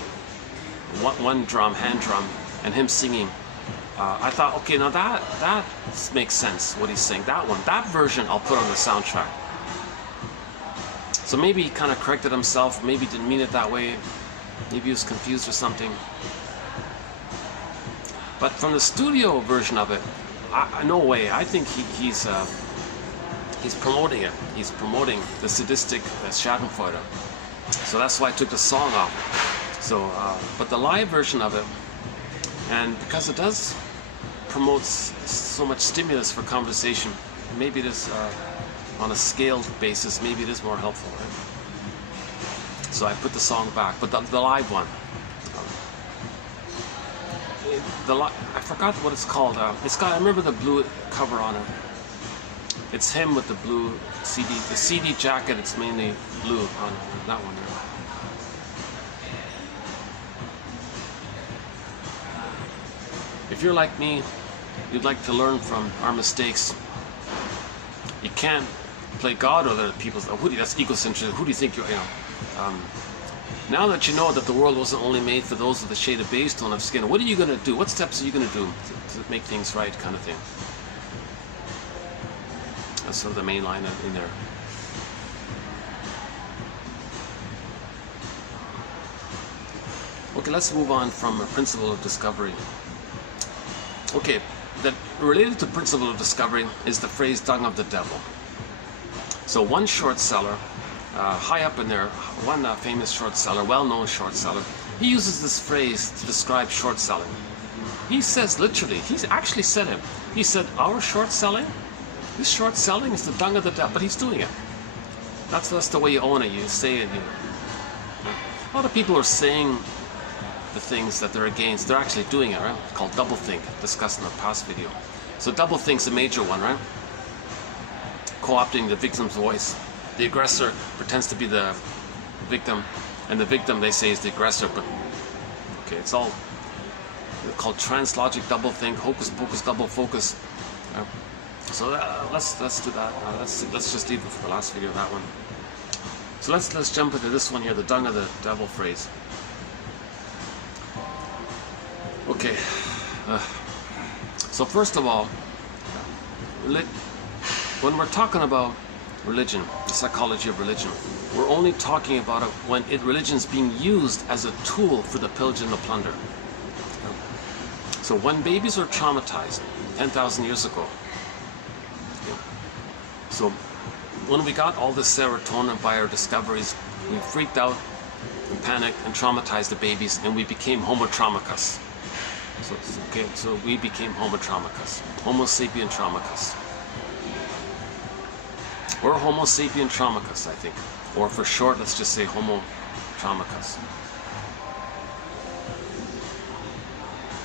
one drum, hand drum, and him singing, I thought, okay, now that makes sense, what he's saying. That version I'll put on the soundtrack. So maybe he kind of corrected himself, maybe didn't mean it that way, maybe he was confused or something. But from the studio version of it, no way. I think he's promoting it. He's promoting the sadistic Schadenfreude. So that's why I took the song off. So, but the live version of it, and because it does promote so much stimulus for conversation, maybe it is on a scaled basis, maybe it is more helpful, right? So I put the song back, but the live one, I forgot what it's called. I remember the blue cover on it. It's him with the blue CD, the CD jacket. It's mainly blue on that one there. If you're like me, you'd like to learn from our mistakes. You can't play God or other people's. That's egocentric. Who do you think you are? Now that you know that the world wasn't only made for those with a shade of beige tone of skin, what are you going to do? What steps are you going to do to make things right, kind of thing? That's sort of the main line in there. Okay, let's move on from a principle of discovery. Okay, related to principle of discovery is the phrase "tongue of the devil." So one short seller, high up in there, one famous short seller, well-known short seller, he uses this phrase to describe short selling. He says literally, he's actually said it. He said, our short selling, this short selling is the dung of the devil, but he's doing it. That's the way you own it, you say it. A lot of people are saying the things that they're against, they're actually doing it, right? It's called doublethink, discussed in the past video. So doublethink a major one, right? Co-opting the victim's voice. The aggressor pretends to be the victim, and the victim, they say, is the aggressor, but okay, it's all called translogic doublethink, hocus pocus double focus. So let's do that. Let's just leave it for the last video, that one. So let's jump into this one here, the dung of the devil phrase. Okay. So first of all, when we're talking about religion, the psychology of religion, we're only talking about it when religion is being used as a tool for the pillage and the plunder. So when babies are traumatized 10,000 years ago, so when we got all this serotonin by our discoveries, we freaked out and panicked and traumatized the babies, and we became homo traumicus. So we became homo traumicus, homo sapien traumicus. Or homo sapien traumicus, I think. Or for short, let's just say homo traumicus.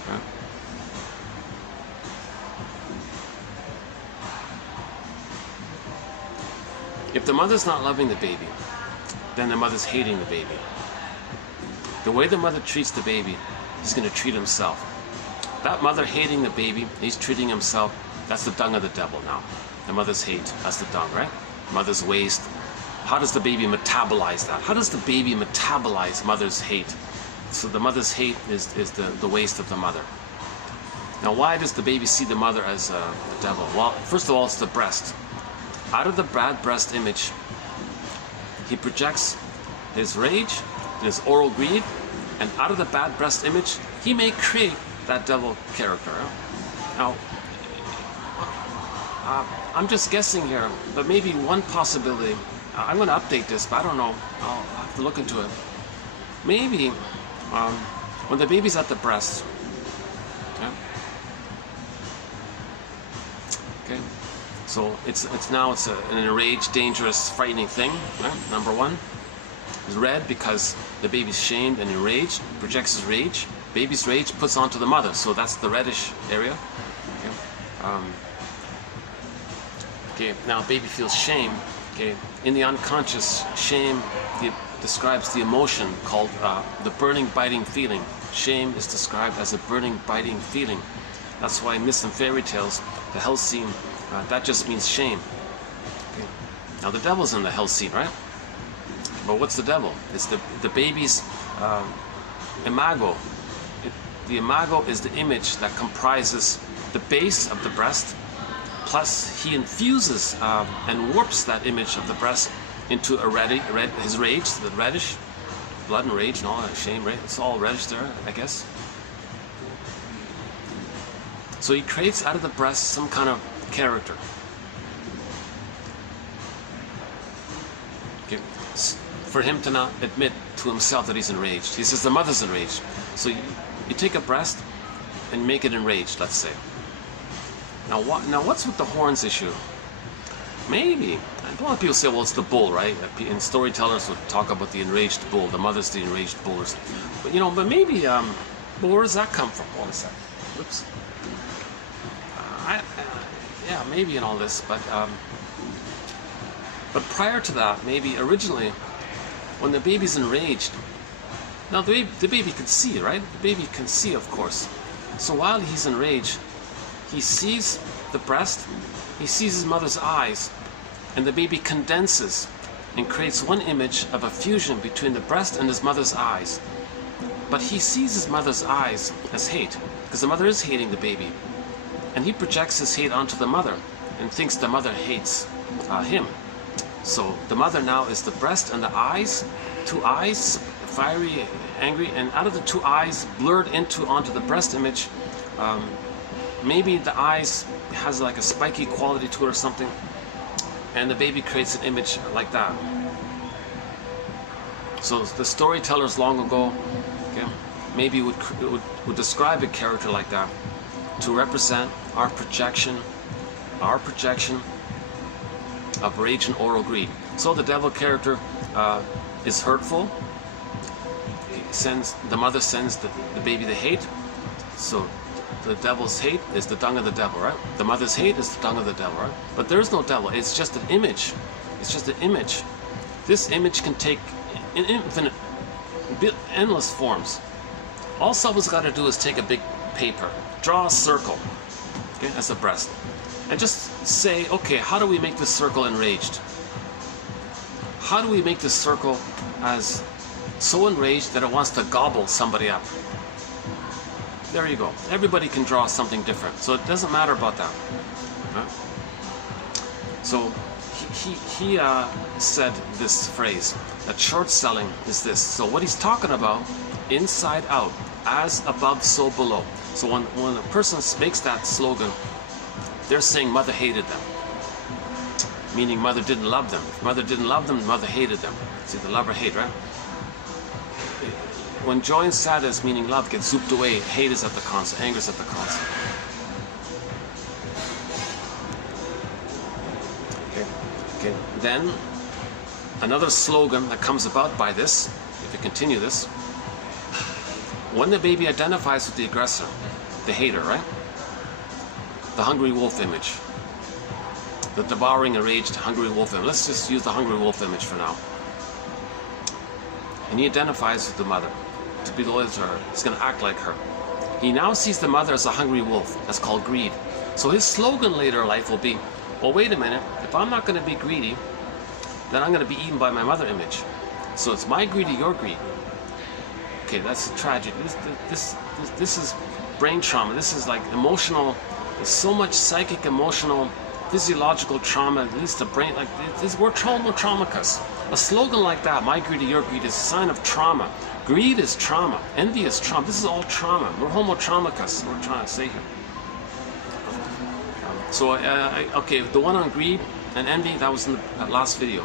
Okay. If the mother's not loving the baby, then the mother's hating the baby. The way the mother treats the baby, he's going to treat himself. That mother hating the baby, he's treating himself, that's the dung of the devil now. The mother's hate, that's the dung, right? Mother's waste. How does the baby metabolize that? How does the baby metabolize mother's hate? So the mother's hate is the waste of the mother. Now why does the baby see the mother as the devil? Well, first of all, it's the breast. Out of the bad breast image, he projects his rage and his oral greed, and out of the bad breast image, he may create that devil character. Now, I'm just guessing here, but maybe one possibility, I'm going to update this, but I don't know, I'll have to look into it. Maybe when the baby's at the breast, okay, so it's an enraged, dangerous, frightening thing, right? Number one. It's red because the baby's shamed and enraged, projects his rage. Baby's rage puts onto the mother, so that's the reddish area. Okay, now baby feels shame. Okay, in the unconscious, shame describes the emotion called the burning, biting feeling. Shame is described as a burning, biting feeling. That's why in myths and fairy tales, the hell scene, that just means shame. Okay. Now the devil's in the hell scene, right? But what's the devil? It's the baby's imago. The imago is the image that comprises the base of the breast, plus he infuses and warps that image of the breast into his rage, the reddish, blood and rage and all that, shame, right? It's all reddish there, I guess. So he creates out of the breast some kind of character. Okay. For him to not admit to himself that he's enraged. He says the mother's enraged. So you take a breast and make it enraged, let's say. Now what's with the horns issue? Maybe. A lot of people say, well, it's the bull, right? And storytellers would talk about the enraged bull. The mother's the enraged bull. But but maybe, well, where does that come from? What is that? Whoops. Yeah, maybe in all this, but prior to that, maybe originally, when the baby's enraged, now the baby can see, right? The baby can see, of course. So while he's enraged, he sees the breast, he sees his mother's eyes, and the baby condenses and creates one image of a fusion between the breast and his mother's eyes. But he sees his mother's eyes as hate, because the mother is hating the baby. And he projects his hate onto the mother and thinks the mother hates him. So the mother now is the breast and the eyes, two eyes, fiery, angry, and out of the two eyes blurred onto the breast image, maybe the eyes has like a spiky quality to it or something. and the baby creates an image like that. So the storytellers long ago, okay, maybe would describe a character like that to represent our projection of rage and oral greed. So the devil character is hurtful. The mother sends the baby the hate. So the devil's hate is the dung of the devil, right? The mother's hate is the dung of the devil, right? But there is no devil. It's just an image. It's just an image. This image can take infinite, endless forms. All someone's got to do is take a big paper, draw a circle, okay, as a breast, and just say, okay, how do we make this circle enraged? How do we make this circle as so enraged that it wants to gobble somebody up? There you go. Everybody can draw something different, so it doesn't matter about that. Right? So he said this phrase, that short selling is this. So what he's talking about, inside out, as above, so below. So when a person makes that slogan, they're saying mother hated them, meaning mother didn't love them. If mother didn't love them, mother hated them. See, the love or hate, right? When joy and sadness, meaning love, gets zooped away, hate is at the constant, anger is at the constant. Okay. Then another slogan that comes about by this, if you continue this, when the baby identifies with the aggressor, the hater, right? The hungry wolf image, the devouring, enraged, hungry wolf image. Let's just use the hungry wolf image for now. And he identifies with the mother to be loyal to her. He's going to act like her. He now sees the mother as a hungry wolf. That's called greed. So his slogan later in life will be, well, wait a minute, if I'm not going to be greedy, then I'm going to be eaten by my mother image. So it's my greed or your greed. Okay, that's tragic. This is brain trauma. This is like emotional. There's so much psychic, emotional, physiological trauma. It leads to brain, like this. We're traumacus. A slogan like that, my greed or your greed, is a sign of trauma. Greed is trauma. Envy is trauma. This is all trauma. We're homo traumacus. We're trying to say here. So, okay, the one on greed and envy, that was in the last video.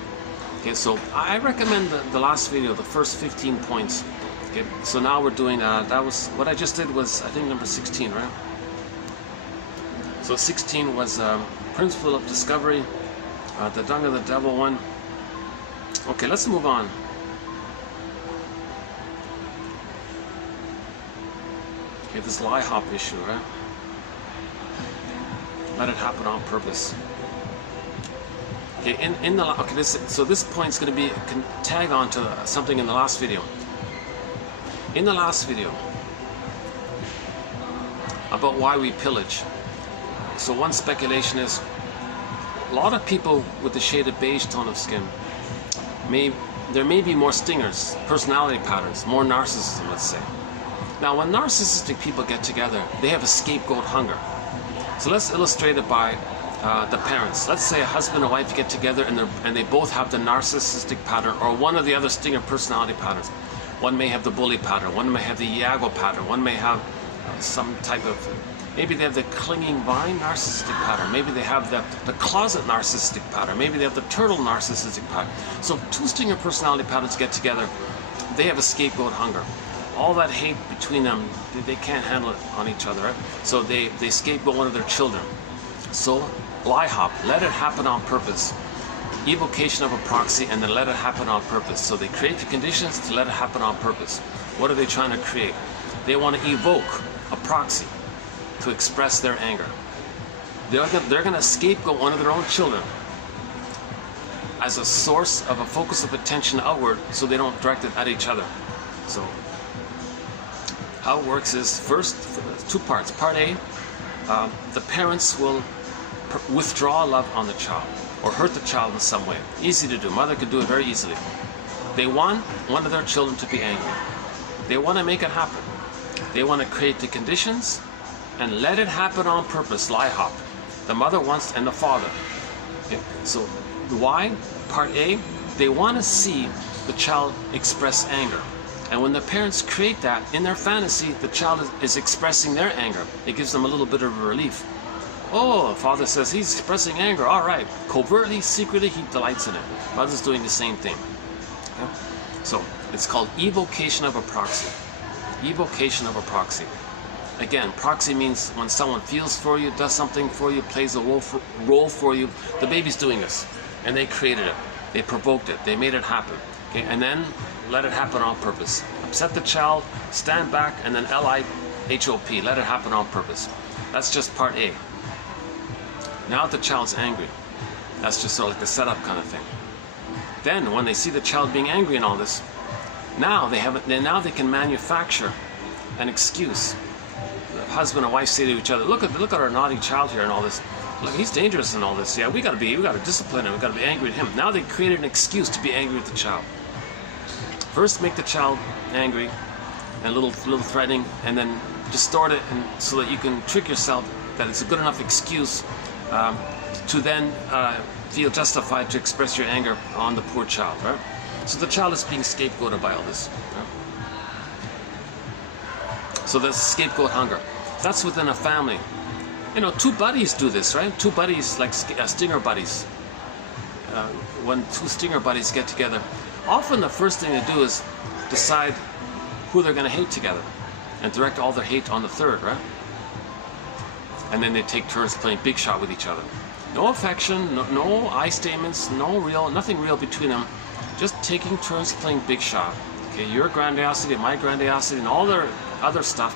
Okay, so I recommend the last video, the first 15 points. Okay, so now we're doing, that was, what I just did was, I think, number 16, right? So 16 was Principle of Discovery, the Dung of the Devil one. Okay, let's move on. Okay, this lie hop issue, right? Let it happen on purpose. Okay, so this point is going to be, can tag on to something in the last video. In the last video, about why we pillage. So one speculation is, a lot of people with the shaded beige tone of skin, there may be more stingers, personality patterns, more narcissism, let's say. Now, when narcissistic people get together, they have a scapegoat hunger. So let's illustrate it by the parents. Let's say a husband and wife get together and they both have the narcissistic pattern or one of the other stinger personality patterns. One may have the bully pattern, one may have the Iago pattern, one may have some type of, maybe they have the clinging vine narcissistic pattern, maybe they have the closet narcissistic pattern, maybe they have the turtle narcissistic pattern. So if two stinger personality patterns get together, they have a scapegoat hunger. All that hate between them, they can't handle it on each other, right? So they scapegoat one of their children. So lie hop, let it happen on purpose. Evocation of a proxy, and then let it happen on purpose. So they create the conditions to let it happen on purpose. What are they trying to create? They want to evoke a proxy to express their anger. They're going to scapegoat one of their own children as a source of a focus of attention outward, so they don't direct it at each other. So how it works is, first, two parts. Part A, the parents will withdraw love on the child or hurt the child in some way. Easy to do. Mother could do it very easily. They want one of their children to be angry. They want to make it happen. They want to create the conditions and let it happen on purpose. Lie hop. The mother wants, and the father. Okay. So why? Part A, they want to see the child express anger. And when the parents create that in their fantasy, the child is expressing their anger. It gives them a little bit of a relief. Oh, father says he's expressing anger. All right. Covertly, secretly, he delights in it. Mother's doing the same thing. Okay? So it's called evocation of a proxy. Evocation of a proxy. Again, proxy means when someone feels for you, does something for you, plays a role for you. The baby's doing this, and they created it. They provoked it. They made it happen. Okay? And then let it happen on purpose. Upset the child, stand back, and then LIHOP, let it happen on purpose. That's just part A. Now the child's angry. That's just sort of like a setup kind of thing. Then when they see the child being angry and all this, now they can manufacture an excuse. The husband and wife say to each other, look at our naughty child here and all this. Look, he's dangerous and all this. Yeah, we gotta discipline him, we gotta be angry at him. Now they created an excuse to be angry with the child. First make the child angry and a little threatening, and then distort it and so that you can trick yourself that it's a good enough excuse to then feel justified to express your anger on the poor child, right? So the child is being scapegoated by all this. Right? So there's scapegoat hunger. That's within a family. You know, two buddies do this, right? Two buddies, like stinger buddies. When two stinger buddies get together, often the first thing they do is decide who they're going to hate together and direct all their hate on the third, right? And then they take turns playing big shot with each other. No affection, no I statements, nothing real between them. Just taking turns playing big shot. Okay, your grandiosity, my grandiosity, and all their other stuff.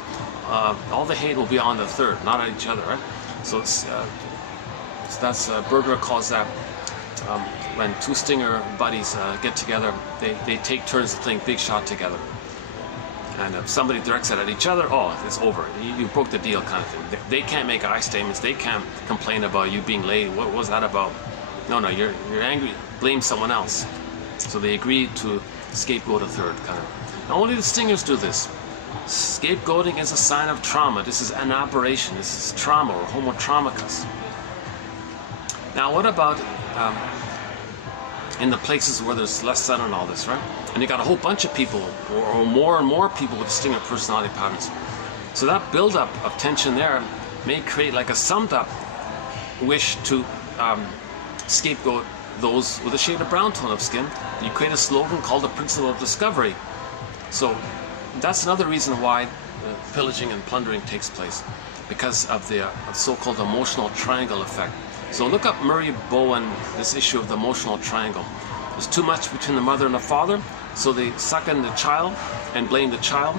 All the hate will be on the third, not on each other, right? So it's that's Berger calls that when two stinger buddies get together, they take turns playing big shot together. And if somebody directs it at each other, oh, it's over. You broke the deal kind of thing. They can't make I statements. They can't complain about you being late. What was that about? No, you're angry. Blame someone else. So they agree to scapegoat a third kind of. Now, only the stingers do this. Scapegoating is a sign of trauma. This is an aberration. This is trauma or homotraumicus. Now, what about in the places where there's less sun and all this, right? And you got a whole bunch of people, or more and more people with stinger personality patterns. So that buildup of tension there may create like a summed up wish to scapegoat those with a shade of brown tone of skin. You create a slogan called the principle of discovery. So that's another reason why pillaging and plundering takes place, because of the so-called emotional triangle effect. So look up Murray Bowen, this issue of the emotional triangle. There's too much between the mother and the father, so they suck in the child and blame the child.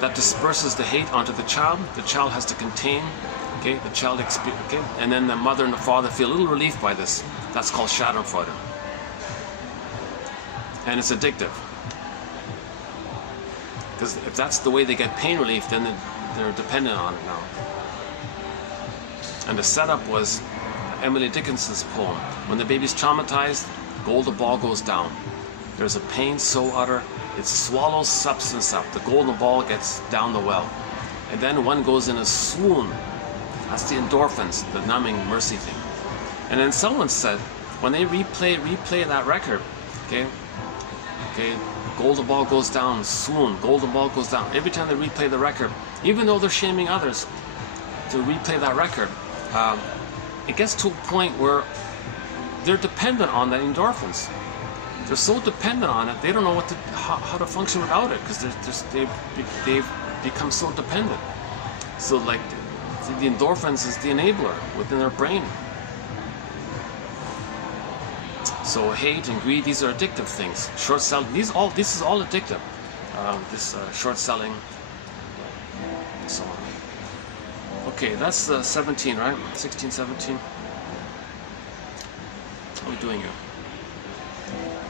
That disperses the hate onto the child. The child has to contain, okay, the child experience, okay, and then the mother and the father feel a little relief by this. That's called Schadenfreude. And it's addictive. Because if that's the way they get pain relief, then they're dependent on it now. And the setup was Emily Dickinson's poem. When the baby's traumatized, golden ball goes down. There's a pain so utter, it swallows substance up. The golden ball gets down the well. And then one goes in a swoon. That's the endorphins, the numbing mercy thing. And then someone said, when they replay that record, okay, golden ball goes down, swoon, golden ball goes down. Every time they replay the record, even though they're shaming others to replay that record, it gets to a point where they're dependent on the endorphins. They're so dependent on it, they don't know how to function without it, because they've become so dependent. So like the endorphins is the enabler within their brain. So hate and greed, these are addictive things. Short selling, this is all addictive. Short selling, and so on. Okay, that's 17, right? 16, 17. How are we doing here?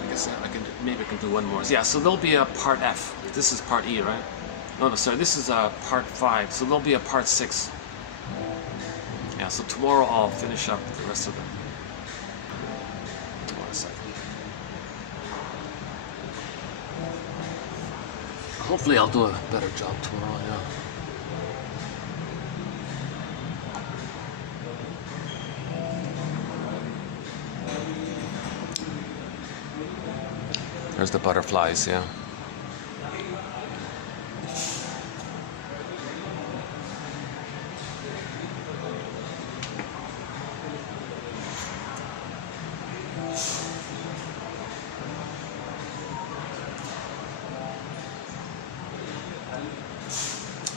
I guess maybe I can do one more. Yeah, so there'll be a part F. This is part E, right? No, sorry, this is part 5. So there'll be a part 6. Yeah, so tomorrow I'll finish up the rest of them. One second. Hopefully I'll do a better job tomorrow, yeah. There's the butterflies, yeah.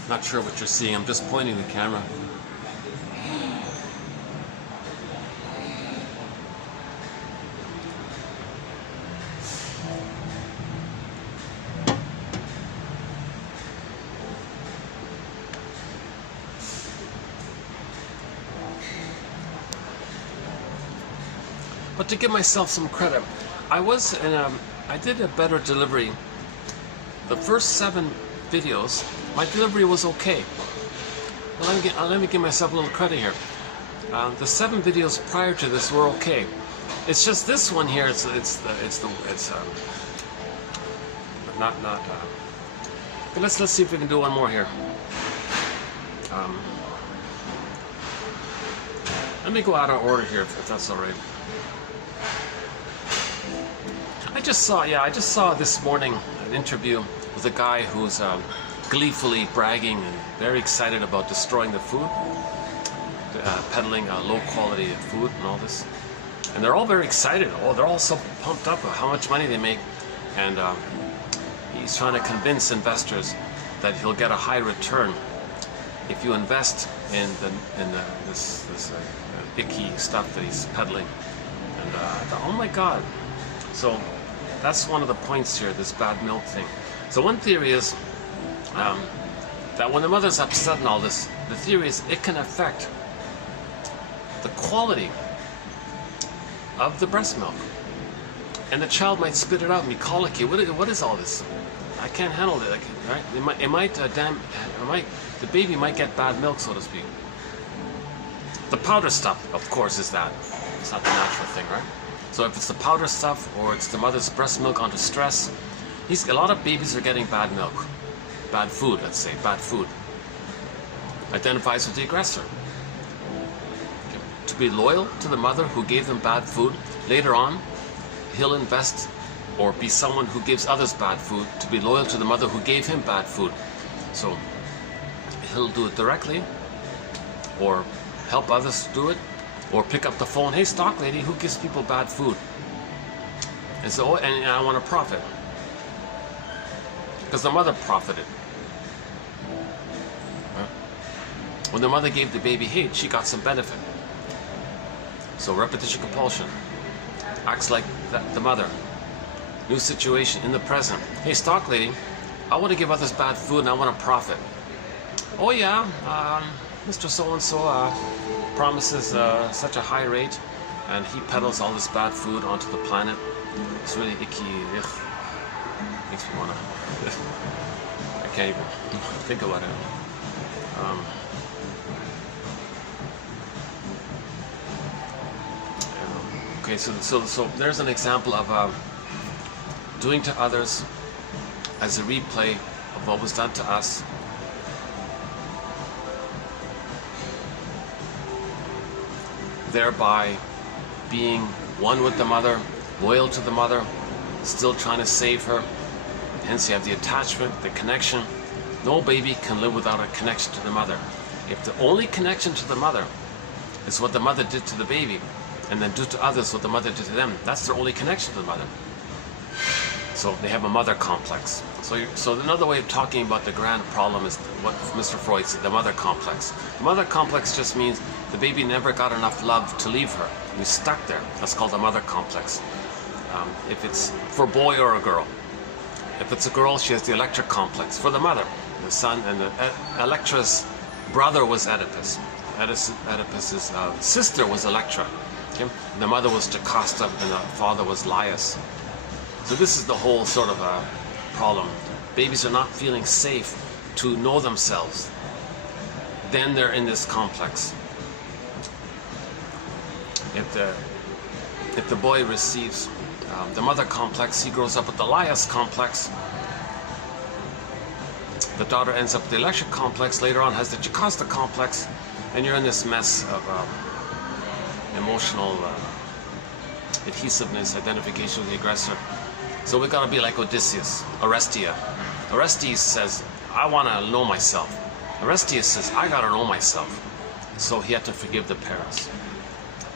Not sure what you're seeing. I'm just pointing the camera. But to give myself some credit, I did a better delivery. The first 7 videos, my delivery was okay. Well, let me give myself a little credit here. The 7 videos prior to this were okay. It's just this one here. But let's see if we can do one more here. Let me go out of order here, if that's all right. I just saw this morning an interview with a guy who's gleefully bragging and very excited about destroying the food, peddling low quality food and all this. And they're all very excited. Oh, they're all so pumped up about how much money they make. And he's trying to convince investors that he'll get a high return if you invest in this icky stuff that he's peddling. And I thought, oh my God. So that's one of the points here, this bad milk thing. So one theory is that when the mother's upset and all this, the theory is it can affect the quality of the breast milk. And the child might spit it out and be colicky. What is all this? I can't handle it. Right? The baby might get bad milk, so to speak. The powder stuff, of course, is that. It's not the natural thing, right? So if it's the powder stuff or it's the mother's breast milk under stress, a lot of babies are getting bad milk. Bad food, let's say, bad food. Identifies with the aggressor. Okay. To be loyal to the mother who gave them bad food, later on, he'll invest or be someone who gives others bad food to be loyal to the mother who gave him bad food. So he'll do it directly or help others do it, or pick up the phone, hey stock lady, who gives people bad food? And so, and I want to profit. Because the mother profited. When the mother gave the baby hate, she got some benefit. So repetition compulsion acts like the mother. New situation in the present. Hey stock lady, I want to give others bad food and I want to profit. Oh yeah, Mr. So-and-so promises such a high rate, and he peddles all this bad food onto the planet. It's really icky. Ugh. Makes me wanna. I can't even think about it. Okay, so there's an example of doing to others as a replay of what was done to us. Thereby being one with the mother, loyal to the mother, still trying to save her. Hence you have the attachment, the connection. No baby can live without a connection to the mother. If the only connection to the mother is what the mother did to the baby, and then do to others what the mother did to them, that's their only connection to the mother. So they have a mother complex. So another way of talking about the grand problem is what Mr. Freud said, the mother complex. The mother complex just means the baby never got enough love to leave her. He's stuck there. That's called the mother complex. If it's for a boy or a girl. If it's a girl, she has the electric complex. For the mother, the son, and the Electra's brother was Oedipus. Oedipus's sister was Electra. Okay? The mother was Jocasta, and the father was Laius. So this is the whole sort of problem. Babies are not feeling safe to know themselves. Then they're in this complex. If the boy receives the mother complex, he grows up with the Laius complex. The daughter ends up with the electric complex, later on has the Jocasta complex, and you're in this mess of emotional adhesiveness, identification with the aggressor. So we gotta be like Odysseus, Orestes says, I wanna know myself. Orestes says, I gotta know myself. So he had to forgive the parents.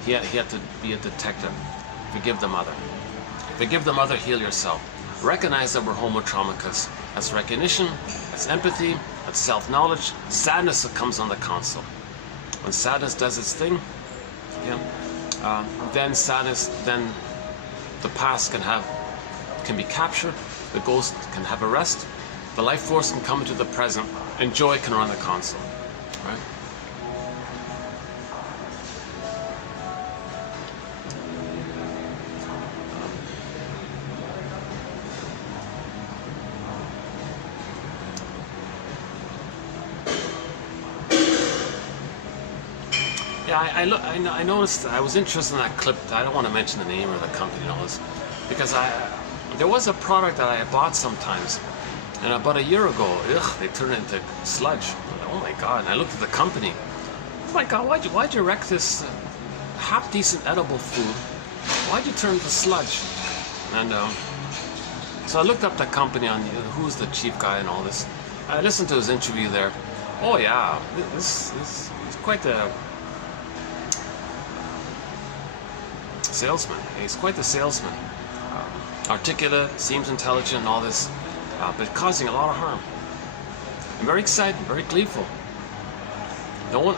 He had to be a detective. Forgive the mother. Forgive the mother, heal yourself. Recognize that we're homotraumicus. That's recognition, that's empathy, that's self-knowledge. Sadness comes on the console. When sadness does its thing, then the past can be captured, the ghost can have a rest, the life force can come into the present, and joy can run the console, right? Yeah, I noticed, I was interested in that clip. I don't want to mention the name or the company and all this, because there was a product that I bought sometimes, and about a year ago, they turned it into sludge. Oh my God, and I looked at the company. Oh my God, why'd you wreck this half-decent edible food? Why'd you turn it to sludge? And so I looked up the company on who's the chief guy and all this. I listened to his interview there. Oh yeah, this is quite the salesman. He's quite the salesman. Articulate, seems intelligent, and all this, but causing a lot of harm. And very excited, very gleeful. No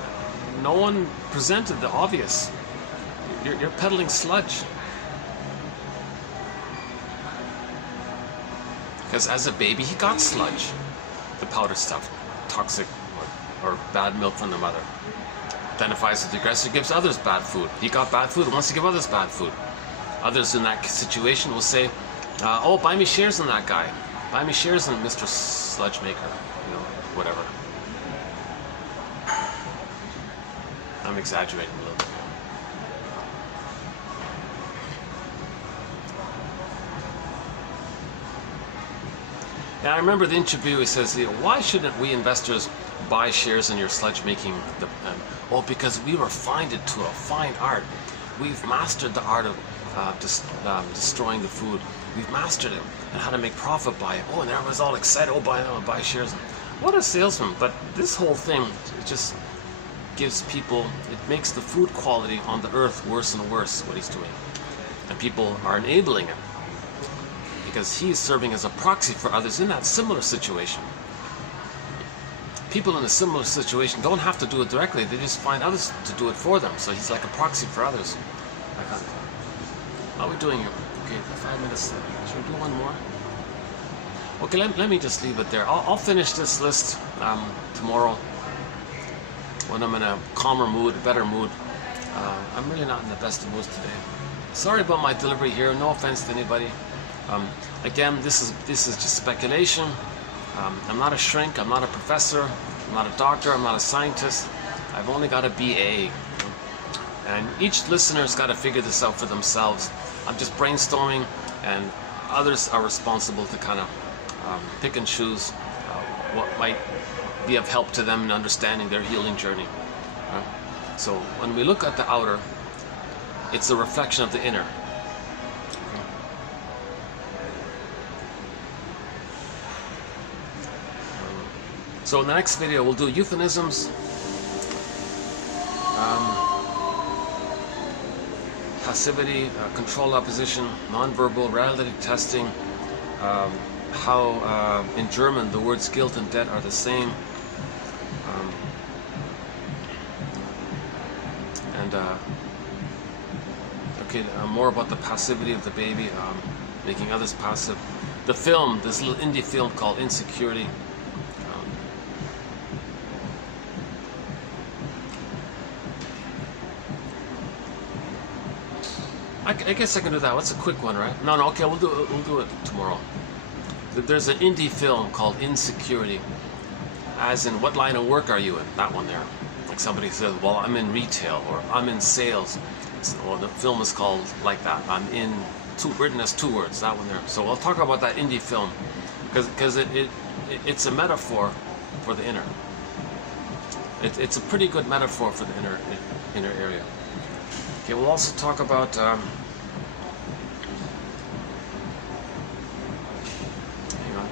one presented the obvious. You're peddling sludge. Because as a baby, he got sludge, the powder stuff, toxic or bad milk from the mother. Identifies with the aggressor, gives others bad food. He got bad food, wants to give others bad food. Others in that situation will say, oh, buy me shares in that guy. Buy me shares in Mr. Sludge Maker. You know, whatever. I'm exaggerating a little bit. Yeah, I remember the interview. He says, why shouldn't we investors buy shares in your sludge making? Well, because we refined it to a fine art. We've mastered the art of destroying the food. We've mastered it and how to make profit by it. Oh, and everyone's all excited. Oh, buy shares. What a salesman! But this whole thing, it just gives people. It makes the food quality on the earth worse and worse. What he's doing, and people are enabling it because he's serving as a proxy for others in that similar situation. People in a similar situation don't have to do it directly. They just find others to do it for them. So he's like a proxy for others. How are we doing here? Okay, 5 minutes. Should we do one more? Okay, let me just leave it there. I'll finish this list tomorrow when I'm in a calmer mood, a better mood. I'm really not in the best of moods today. Sorry about my delivery here. No offense to anybody. Again, this is just speculation. I'm not a shrink. I'm not a professor. I'm not a doctor. I'm not a scientist. I've only got a BA. And each listener's got to figure this out for themselves. I'm just brainstorming, and others are responsible to kind of pick and choose what might be of help to them in understanding their healing journey. So when we look at the outer, it's a reflection of the inner. So in the next video, we'll do euphemisms, passivity, control opposition, nonverbal, reality testing, how in German the words guilt and debt are the same, more about the passivity of the baby, making others passive. The film, this little indie film called Insecurity. I guess I can do that. What's a quick one, right? No, okay, we'll do it tomorrow. There's an indie film called Insecurity, as in what line of work are you in? That one there. Like somebody says, well, I'm in retail or I'm in sales. Well, the film is called like that. I'm in written as 2 words. That one there. So I'll talk about that indie film because it's a metaphor for the inner. It's a pretty good metaphor for the inner area. Okay, we'll also talk about hang on.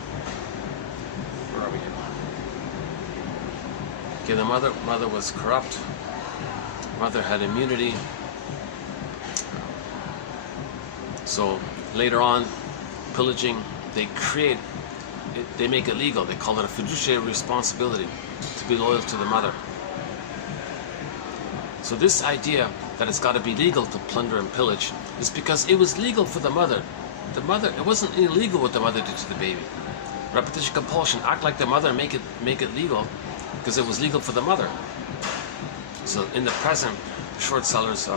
Where are we here? Okay, the mother was corrupt. Mother had immunity. So later on, pillaging, they create they make it legal. They call it a fiduciary responsibility to be loyal to the mother. So this idea that it's got to be legal to plunder and pillage is because it was legal for the mother. The mother, it wasn't illegal what the mother did to the baby. Repetition, compulsion, act like the mother, make it legal because it was legal for the mother. So in the present, short sellers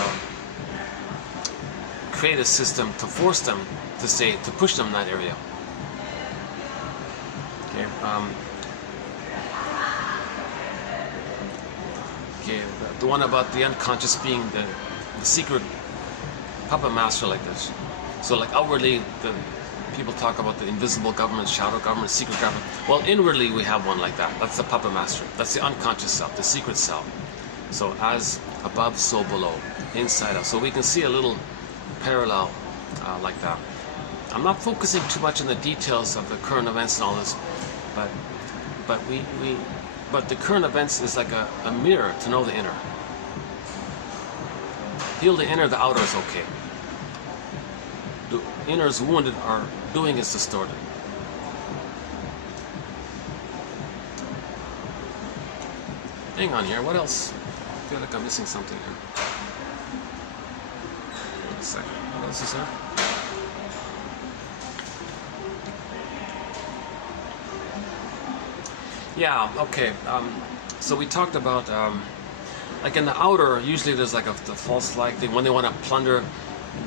create a system to force them to push them in that area. Okay. The one about the unconscious being the secret puppet master like this. So like outwardly, the people talk about the invisible government, shadow government, secret government. Well, inwardly we have one like that. That's the puppet master. That's the unconscious self, the secret self. So as above, so below, inside out. So we can see a little parallel like that. I'm not focusing too much on the details of the current events and all this, but the current events is like a mirror to know the inner. Heal the inner, the outer is okay. The inner is wounded, our doing is distorted. Hang on here, what else? I feel like I'm missing something here. Wait a second, what else is there? Yeah, okay. So we talked about, like in the outer, usually there's like the false flag thing. When they want to plunder,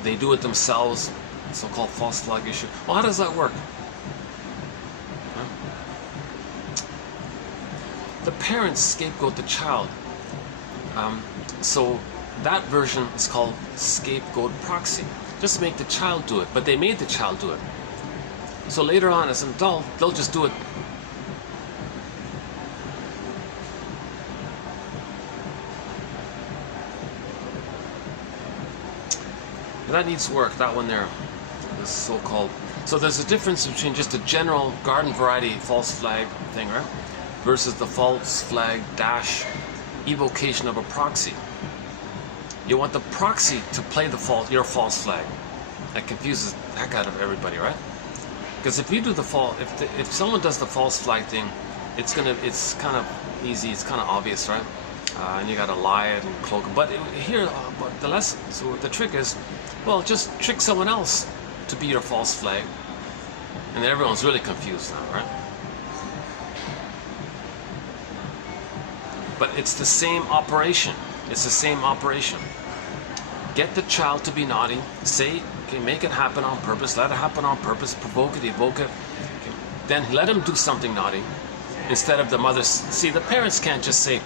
they do it themselves. So-called false flag issue. Well, how does that work? Huh? The parents scapegoat the child. So that version is called scapegoat proxy. Just make the child do it, but they made the child do it. So later on, as an adult, they'll just do it. That needs work, that one there, this so-called. So there's a difference between just a general garden variety false flag thing, right? Versus the false flag dash evocation of a proxy. You want the proxy to play your false flag. That confuses the heck out of everybody, right? Because if you do the if someone does the false flag thing, it's kind of easy, it's kind of obvious, right? And you gotta lie it and cloak it. But here, the lesson, so the trick is, well, just trick someone else to be your false flag, and then everyone's really confused now, right? But it's the same operation. It's the same operation. Get the child to be naughty. Say, okay, make it happen on purpose. Let it happen on purpose. Provoke it, evoke it. Okay. Then let him do something naughty. Instead of the mother. See, the parents can't just say,